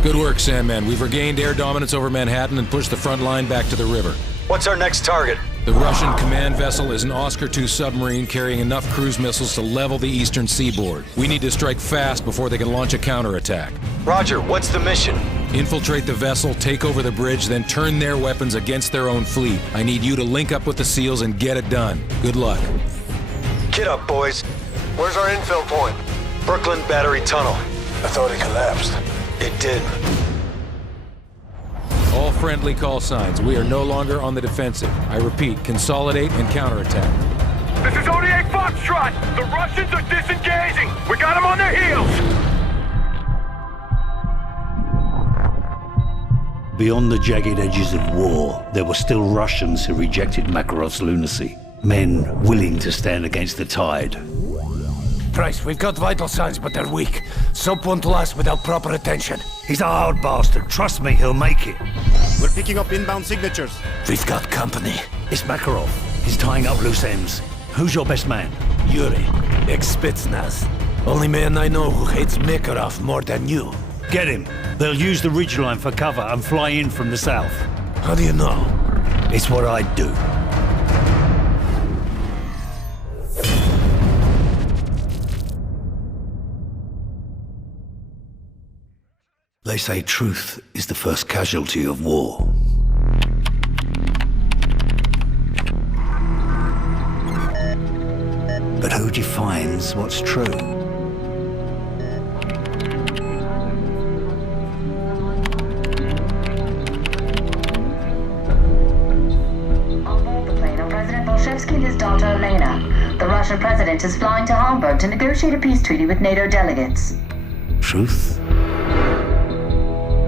Good work, Sandman. We've regained air dominance over Manhattan and pushed the front line back to the river. What's our next target? The Russian command vessel is an Oscar II submarine carrying enough cruise missiles to level the eastern seaboard. We need to strike fast before they can launch a counterattack. Roger, what's the mission? Infiltrate the vessel, take over the bridge, then turn their weapons against their own fleet. I need you to link up with the SEALs and get it done. Good luck. Get up, boys. Where's our infill point? Brooklyn Battery Tunnel. I thought it collapsed. It did. All friendly call signs. We are no longer on the defensive. I repeat, consolidate and counterattack. This is ODA Foxtrot! The Russians are disengaging! We got them on their heels! Beyond the jagged edges of war, there were still Russians who rejected Makarov's lunacy. Men willing to stand against the tide. Price, we've got vital signs, but they're weak. Soap won't last without proper attention. He's a hard bastard. Trust me, he'll make it. We're picking up inbound signatures. We've got company. It's Makarov. He's tying up loose ends. Who's your best man? Yuri, ex-Spetsnaz. Only man I know who hates Makarov more than you. Get him. They'll use the ridgeline for cover and fly in from the south. How do you know? It's what I'd do. They say truth is the first casualty of war. But who defines what's true? And his daughter Elena. The Russian president is flying to Hamburg to negotiate a peace treaty with NATO delegates. Truth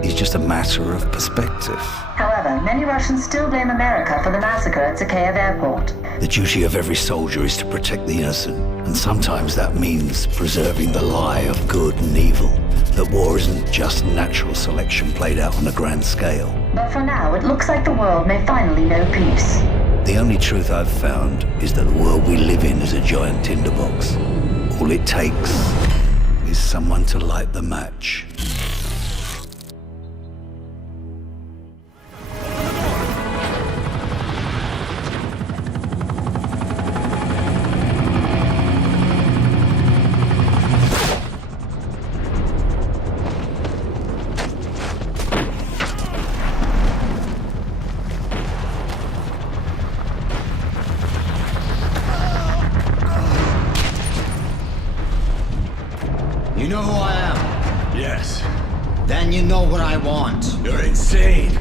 is just a matter of perspective. However, many Russians still blame America for the massacre at Zakhaev Airport. The duty of every soldier is to protect the innocent, and sometimes that means preserving the lie of good and evil. That war isn't just natural selection played out on a grand scale. But for now, it looks like the world may finally know peace. The only truth I've found is that the world we live in is a giant tinderbox. All it takes is someone to light the match. You know who I am? Yes. Then you know what I want. You're insane.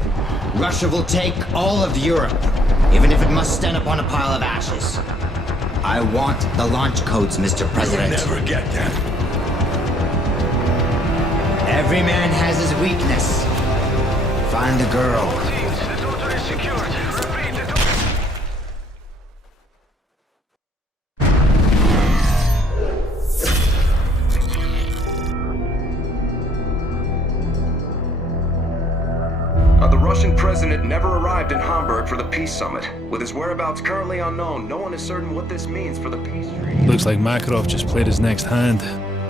Russia will take all of Europe, even if it must stand upon a pile of ashes. I want the launch codes, Mr. President. You'll never get them. Every man has his weakness. Find the girl. The daughter is secured. Repeat, the daughter. The Russian president never arrived in Hamburg for the peace summit. With his whereabouts currently unknown, no one is certain what this means for the peace treaty. Looks like Makarov just played his next hand.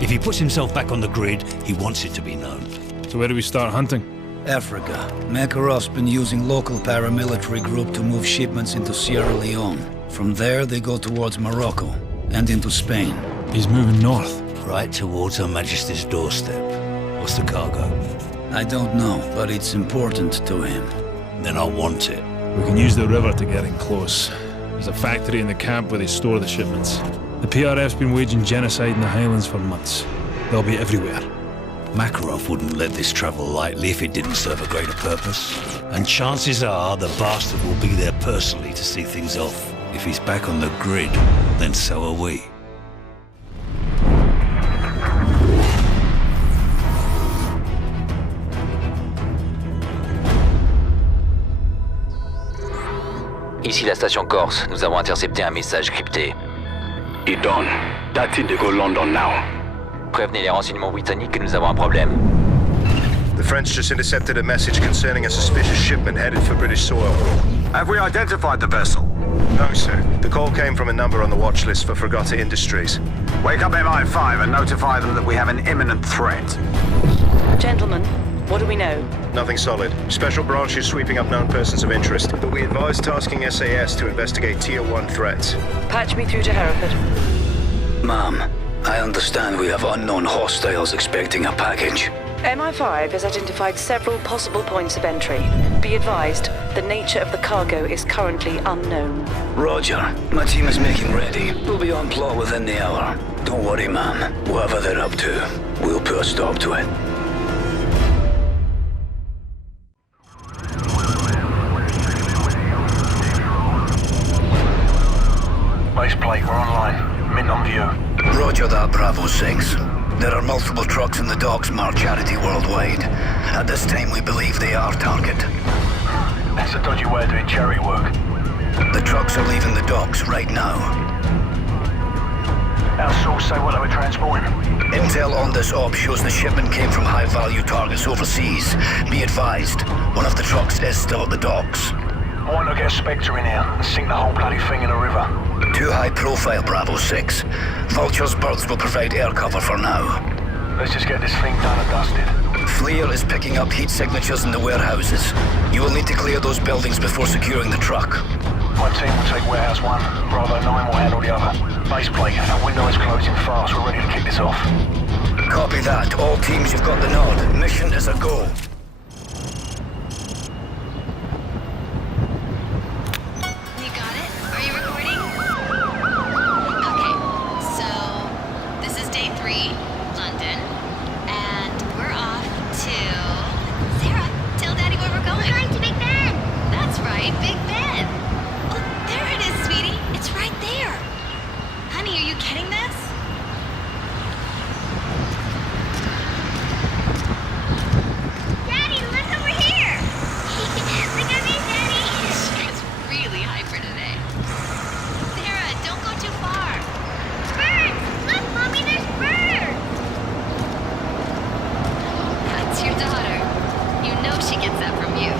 If he puts himself back on the grid, he wants it to be known. So where do we start hunting? Africa. Makarov's been using local paramilitary group to move shipments into Sierra Leone. From there, they go towards Morocco and into Spain. He's moving north. Right towards Her Majesty's doorstep. What's the cargo? I don't know, but it's important to him. Then I want it. We can use the river to get in close. There's a factory in the camp where they store the shipments. The PRF's been waging genocide in the Highlands for months. They'll be everywhere. Makarov wouldn't let this travel lightly if it didn't serve a greater purpose. And chances are the bastard will be there personally to see things off. If he's back on the grid, then so are we. Ici la station Corse, nous avons intercepté un message crypté. Idon, that's it to go London now. Prévenez les renseignements britanniques que nous avons un problème. The French just intercepted a message concerning a suspicious shipment headed for British soil. Have we identified the vessel? No, sir. The call came from a number on the watch list for Fregata Industries. Wake up MI5 and notify them that we have an imminent threat. Gentlemen, what do we know? Nothing solid. Special branch is sweeping up known persons of interest, but we advise tasking SAS to investigate Tier 1 threats. Patch me through to Hereford. Ma'am, I understand we have unknown hostiles expecting a package. MI5 has identified several possible points of entry. Be advised, the nature of the cargo is currently unknown. Roger. My team is making ready. We'll be on plot within the hour. Don't worry, ma'am. Whatever they're up to, we'll put a stop to it. Base plate, we're online. Mint on view. Roger that, Bravo 6. There are multiple trucks in the docks marked Charity Worldwide. At this time, we believe they are target. That's a dodgy way of doing charity work. The trucks are leaving the docks right now. Our source say what they were transporting. Intel on this op shows the shipment came from high-value targets overseas. Be advised, one of the trucks is still at the docks. I want to get a Spectre in here and sink the whole bloody thing in the river. Too high profile, Bravo 6. Vulture's birds will provide air cover for now. Let's just get this thing done and dusted. FLIR is picking up heat signatures in the warehouses. You will need to clear those buildings before securing the truck. My team will take warehouse 1, Bravo 9 will handle the other. Base plate, our window is closing fast, we're ready to kick this off. Copy that. All teams, you've got the nod. Mission is a go. You got it? Are you recording? Okay, so this is day 3, London, and we're off to... Sarah, tell Daddy where we're going. We're going to Big Ben. That's right, Big Ben. Oh, there it is, sweetie. It's right there. Honey, are you getting this? Daddy, look over here! Look at me, Daddy! It's really hyper today. Sarah, don't go too far. Birds! Look, Mommy, there's birds! That's your daughter. You know she gets that from you.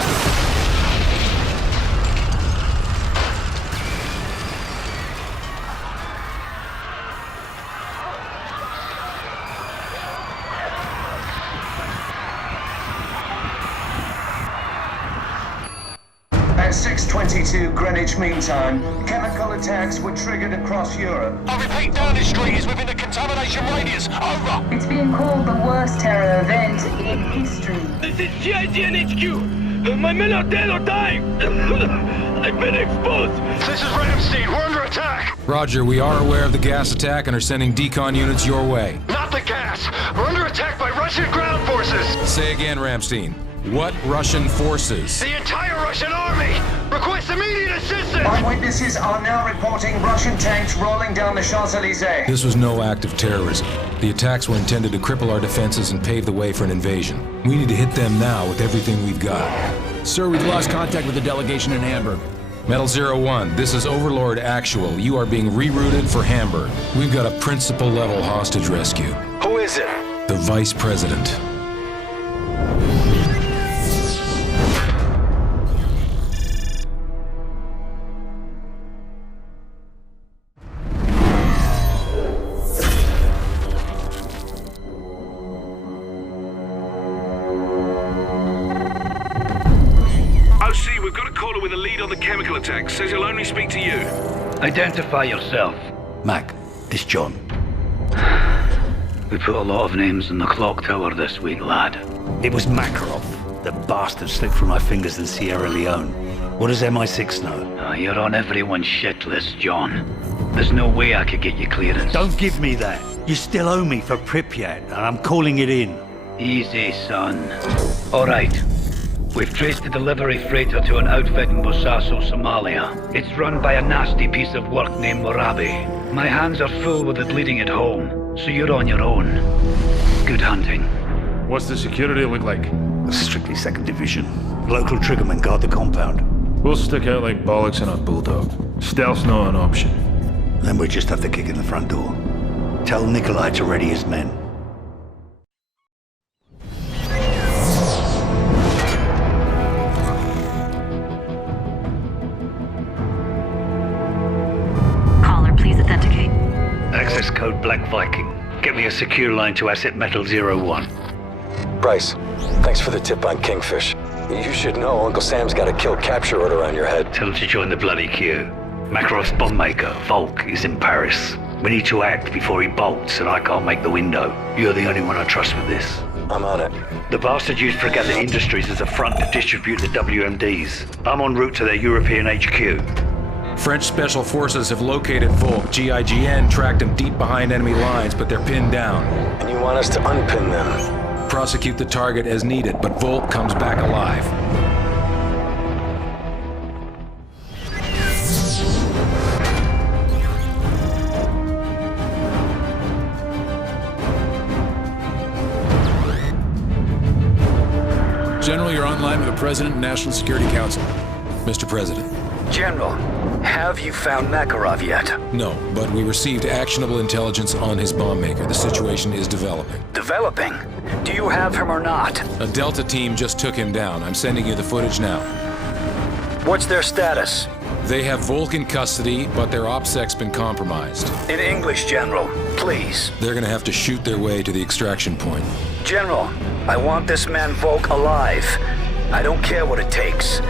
At 6:22 Greenwich Mean Time, chemical attacks were triggered across Europe. I repeat, Downing Street is within the contamination radius. Over. It's being called the worst terror event in history. This is GIGN HQ. My men are dead or dying. I've been exposed. This is Ramstein. We're under attack. Roger, we are aware of the gas attack and are sending decon units your way. Not the gas. We're under attack by Russian ground forces. Say again, Ramstein. What Russian forces? The entire Russian army. Request immediate assistance. Eyewitnesses are now reporting Russian tanks rolling down the Champs-Élysées. This was no act of terrorism. The attacks were intended to cripple our defenses and pave the way for an invasion. We need to hit them now with everything we've got. Sir, we've lost contact with the delegation in Hamburg. Metal 01, this is Overlord Actual. You are being rerouted for Hamburg. We've got a principal-level hostage rescue. Who is it? The Vice President. OC, we've got a caller with a lead on the chemical attack. Says he'll only speak to you. Identify yourself. Mac, it's John. We put a lot of names in the clock tower this week, lad. It was Makarov. The bastard slipped through my fingers in Sierra Leone. What does MI6 know? You're on everyone's shit list, John. There's no way I could get you clearance. Don't give me that. You still owe me for Pripyat, and I'm calling it in. Easy, son. All right. We've traced the delivery freighter to an outfit in Bosaso, Somalia. It's run by a nasty piece of work named Morabi. My hands are full with it leading it home, so you're on your own. Good hunting. What's the security look like? Strictly 2nd Division. Local triggermen guard the compound. We'll stick out like bollocks in a bulldog. Stealth's not an option. Then we just have to kick in the front door. Tell Nikolai to ready his men. Caller, please authenticate. Access code Black Viking. Get me a secure line to Asset Metal 01. Bryce, thanks for the tip on Kingfish. You should know Uncle Sam's got a kill capture order on your head. Tell him to join the bloody queue. Makarov's bomb maker, Volk, is in Paris. We need to act before he bolts, and I can't make the window. You're the only one I trust with this. I'm on it. The bastard used Fregatta Industries as a front to distribute the WMDs. I'm en route to their European HQ. French Special Forces have located Volk. GIGN tracked him deep behind enemy lines, but they're pinned down. And you want us to unpin them? Prosecute the target as needed, but Volk comes back alive. General, you're online with the President and National Security Council. Mr. President. General, Have you found Makarov yet? No, but we received actionable intelligence on his bomb maker. The situation is developing. Developing? Do you have him or not? A Delta team just took him down. I'm sending you the footage now. What's their status? They have Volk in custody, but their OPSEC's been compromised. In English, General, please. They're gonna have to shoot their way to the extraction point. General, I want this man Volk alive. I don't care what it takes.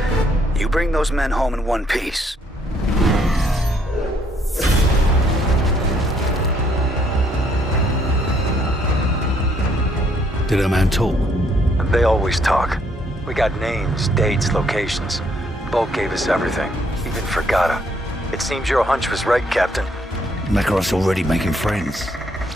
You bring those men home in one piece. Did our man talk? They always talk. We got names, dates, locations. Volk gave us everything, even Fragata. It seems your hunch was right, Captain. Makarov's already making friends.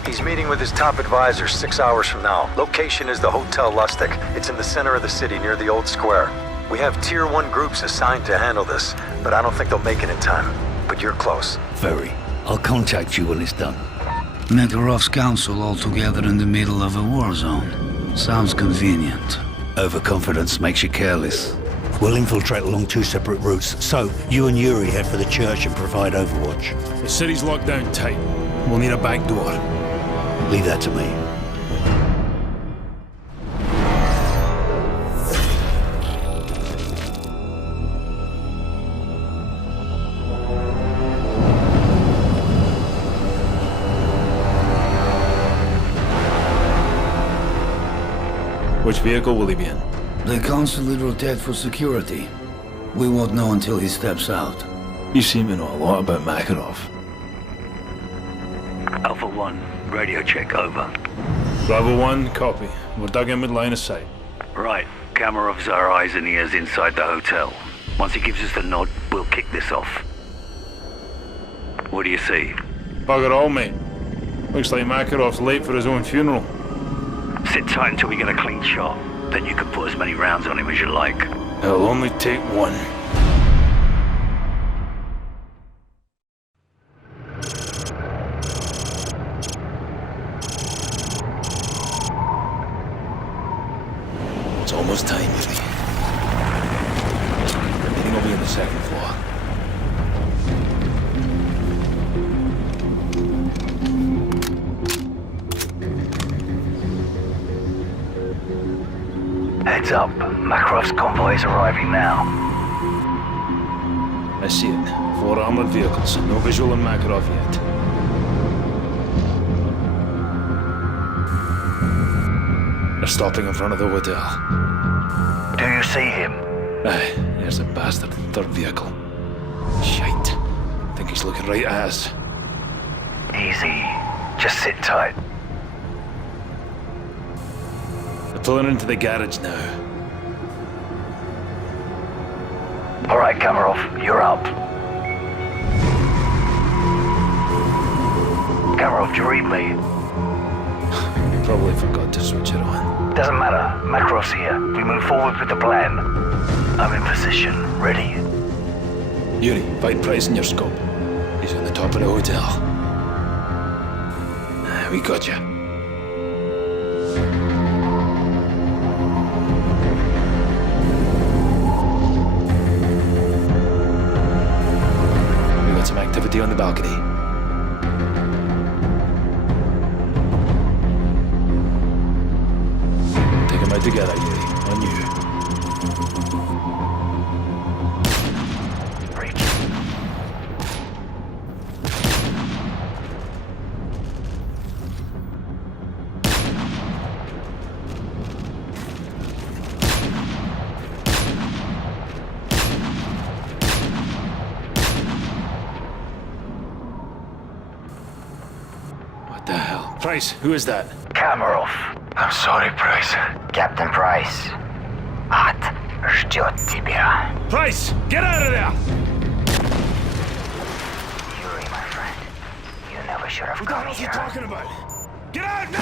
He's meeting with his top advisor 6 hours from now. Location is the Hotel Lustig. It's in the center of the city near the old square. We have Tier 1 groups assigned to handle this, but I don't think they'll make it in time. But you're close. Very. I'll contact you when it's done. Makarov's council all together in the middle of a war zone. Sounds convenient. Overconfidence makes you careless. We'll infiltrate along 2 separate routes, so you and Yuri head for the church and provide overwatch. The city's locked down tight. We'll need a back door. Leave that to me. Which vehicle will he be in? They constantly rotate for security. We won't know until he steps out. You seem to know a lot about Makarov. Alpha 1, radio check, over. Bravo 1, copy. We're dug in with line of sight. Right, Kamarov's our eyes and ears inside the hotel. Once he gives us the nod, we'll kick this off. What do you see? Bugger all, mate. Looks like Makarov's late for his own funeral. Sit tight until we get a clean shot. Then you can put as many rounds on him as you like. It'll only take one. It's almost time, Yuri. Meeting will be on the 2nd floor. Heads up, Makarov's convoy is arriving now. I see it. 4 armored vehicles. No visual on Makarov yet. They're stopping in front of the hotel. Do you see him? Aye, there's a bastard 3rd vehicle. Shite. Think he's looking right at us. Easy. Just sit tight. They're pulling into the garage now. All right, Kamarov, you're up. Kamarov, do you read me? Probably forgot to switch it on. Doesn't matter. Makarov's here. We move forward with the plan. I'm in position. Ready? Yuri, find Price in your scope. He's on the top of the hotel. We got you. We got some activity on the balcony. Take them out together, Yuri. On you. What the hell? Price, who is that? Kamarov. I'm sorry, Price. Captain Price. Ад ждет тебя. Price, get out of there! Yuri, my friend. You never should have come here. What are you talking about? Get out now!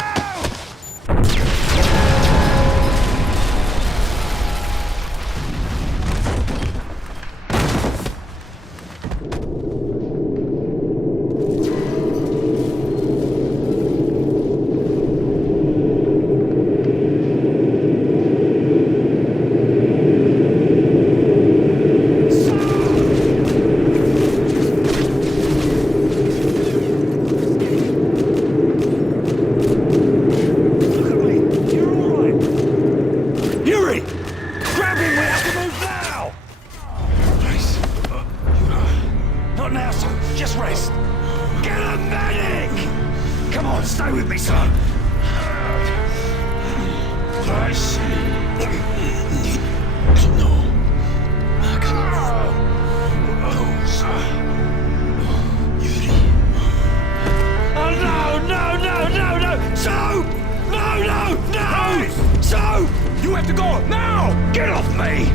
to go! Now! Get off me!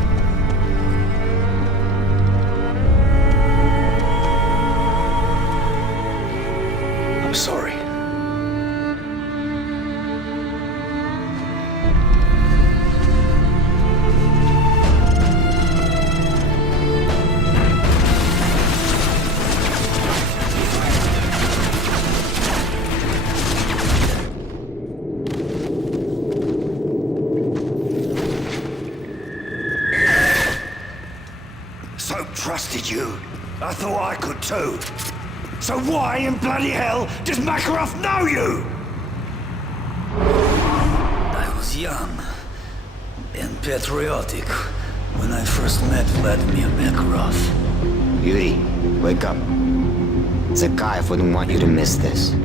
I'm sorry. Trusted you. I thought I could too. So why in bloody hell does Makarov know you? I was young and patriotic when I first met Vladimir Makarov. Yuri, wake up. Zakayev wouldn't want you to miss this.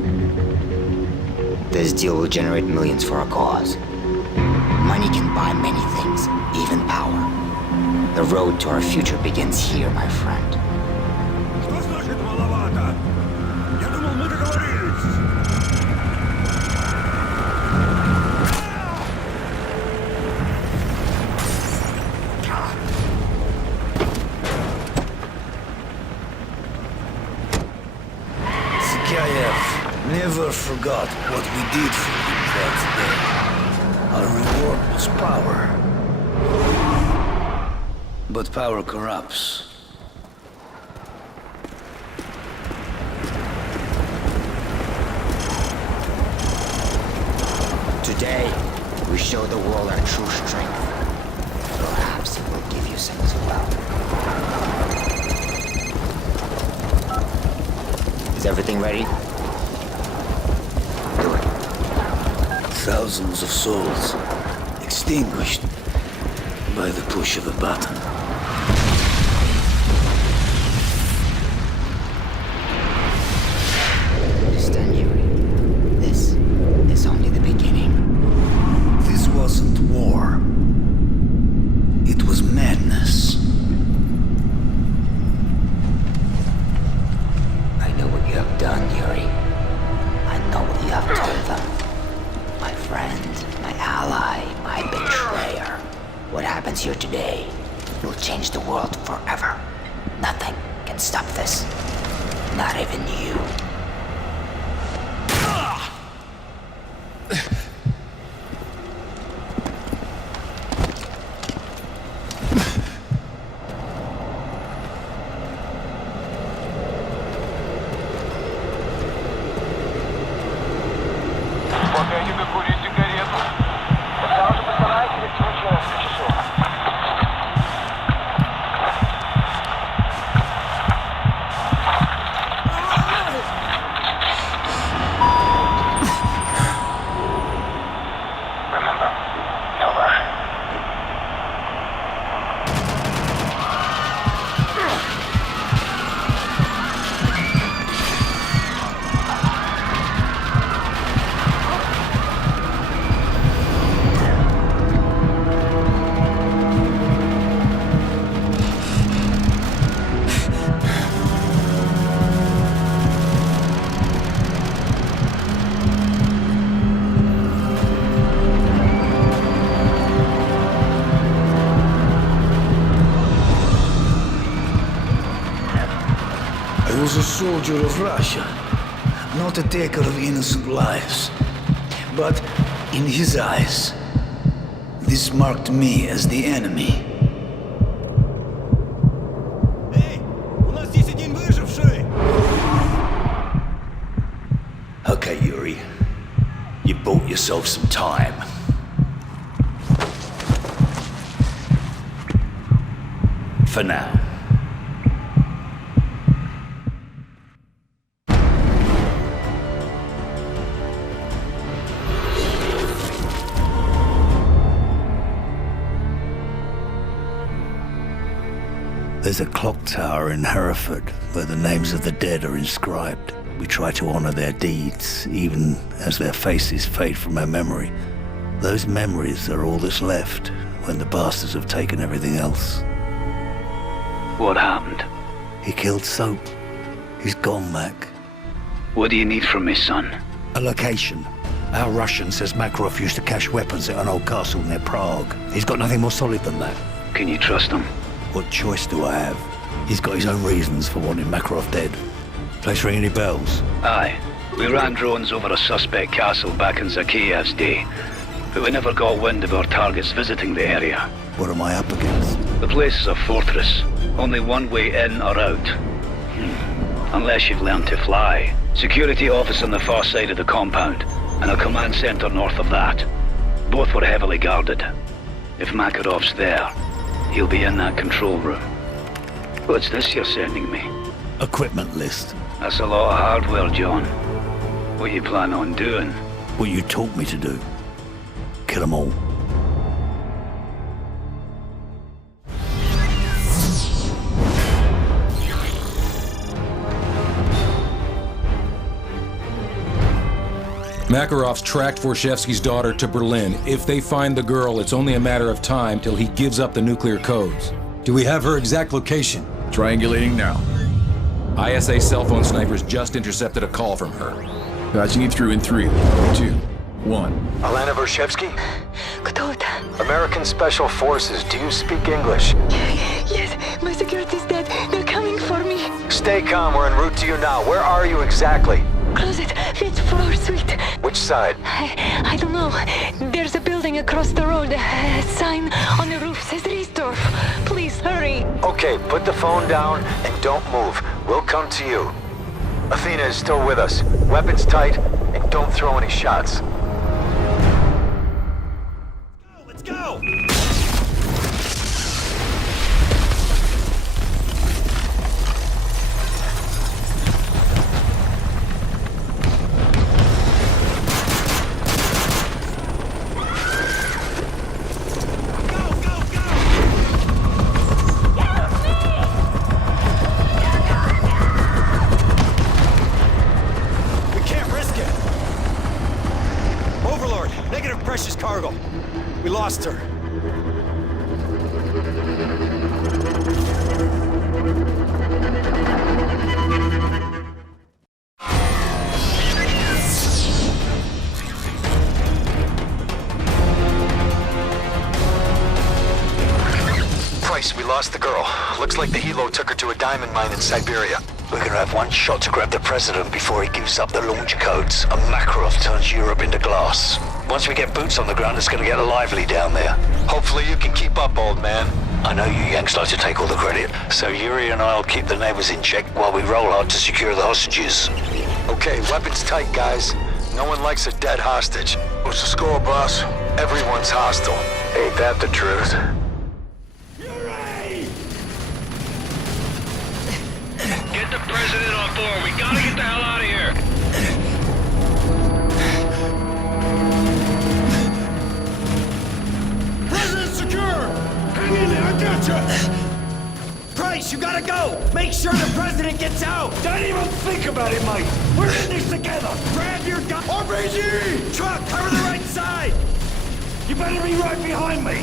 This deal will generate millions for our cause. Money can buy many things, even power. The road to our future begins here, my friend. Что значит маловато? Я думал, мы договорились. Zakayev never forgot what we did for him that day. Our reward was power. But power corrupts. Today, we show the world our true strength. Perhaps it will give you some as well. Is everything ready? Do it. Thousands of souls extinguished by the push of a button. Understand, Yuri. This is only the beginning. This wasn't war. It was madness. I know what you have done, Yuri. I know what you have told them. My friend, my ally, my betrayer. What happens here today will change the world forever. Nothing can stop this. Not even you. Пока не докурить сигарету. Сам же постарайся, ведь случилось часов. Remember, no rush. I was a soldier of Russia, not a taker of innocent lives. But in his eyes, this marked me as the enemy. Okay, Yuri. You bought yourself some time. For now. There's a clock tower in Hereford where the names of the dead are inscribed. We try to honor their deeds, even as their faces fade from our memory. Those memories are all that's left when the bastards have taken everything else. What happened? He killed Soap. He's gone, Mac. What do you need from me, son? A location. Our Russian says Makarov used to cache weapons at an old castle near Prague. He's got nothing more solid than that. Can you trust him? What choice do I have? He's got his own reasons for wanting Makarov dead. Place ring any bells? Aye. We ran drones over a suspect castle back in Zakiyev's day, but we never got wind of our targets visiting the area. What am I up against? The place is a fortress. Only one way in or out. Unless you've learned to fly. Security office on the far side of the compound, and a command center north of that. Both were heavily guarded. If Makarov's there, he'll be in that control room. What's this you're sending me? Equipment list. That's a lot of hardware, John. What you plan on doing? What you taught me to do. Kill them all. Makarov's tracked Vorshevsky's daughter to Berlin. If they find the girl, it's only a matter of time till he gives up the nuclear codes. Do we have her exact location? Triangulating now. ISA cell phone snipers just intercepted a call from her. Patching you through in 3, 2, 1. Alana Vorshevsky? Кто это? American Special Forces. Do you speak English? Yes, my security's dead. They're coming for me. Stay calm. We're en route to you now. Where are you exactly? Closet, 5th floor suite. Which side? I don't know. There's a building across the road. A sign on the roof says Riesdorf. Please hurry. Okay, put the phone down and don't move. We'll come to you. Athena is still with us. Weapons tight, and don't throw any shots. Let's go! Precious cargo. We lost her. Price, we lost the girl. Looks like the helo took her to a diamond mine in Siberia. We're gonna have one shot to grab the president before he gives up the launch codes, and Makarov turns Europe into glass. Once we get boots on the ground, it's gonna get lively down there. Hopefully you can keep up, old man. I know you Yanks like to take all the credit, so Yuri and I'll keep the neighbors in check while we roll hard to secure the hostages. Okay, weapons tight, guys. No one likes a dead hostage. What's the score, boss? Everyone's hostile. Ain't that the truth? Get the president on board. We gotta get the hell out of here. President secure! Hang in there, I gotcha! Price, you gotta go! Make sure the president gets out! Don't even think about it, Mike! We're in this together! Grab your gun! RPG! Truck, cover the right side! You better be right behind me!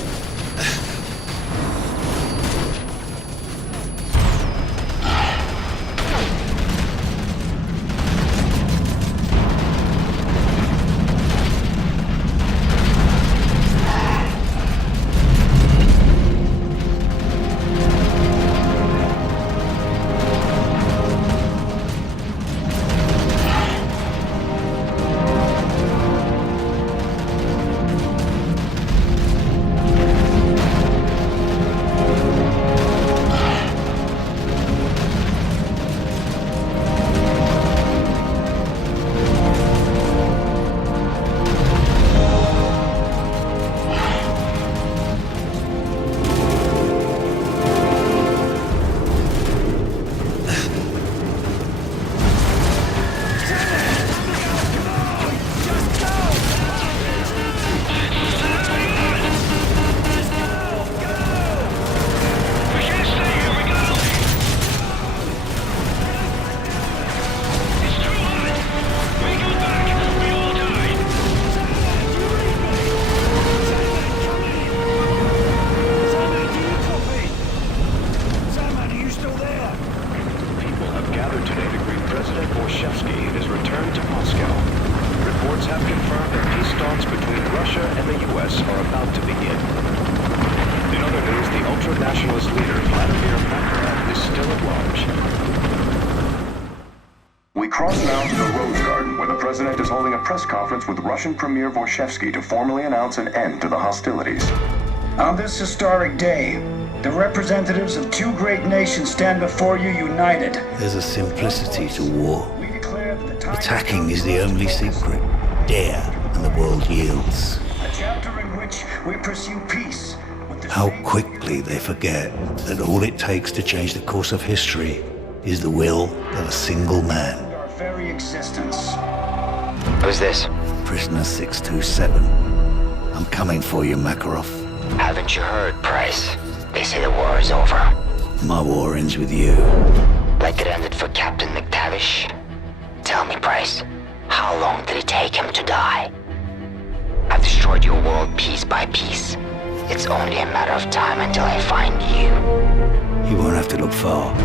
are about to begin. In other news, the ultra-nationalist leader, Vladimir Makarov, is still at large. We cross now to the Rose Garden, where the president is holding a press conference with Russian Premier Vorshevsky to formally announce an end to the hostilities. On this historic day, the representatives of two great nations stand before you united. There's a simplicity to war. Attacking is the only secret. Dare, and the world yields. A chapter in which we pursue peace. How quickly they forget that all it takes to change the course of history is the will of a single man. Our very existence. Who's this? Prisoner 627. I'm coming for you, Makarov. Haven't you heard, Price? They say the war is over. My war ends with you. Like it ended for Captain McTavish? Tell me, Price, how long did it take him to die? I've destroyed your world piece by piece. It's only a matter of time until I find you. You won't have to look far.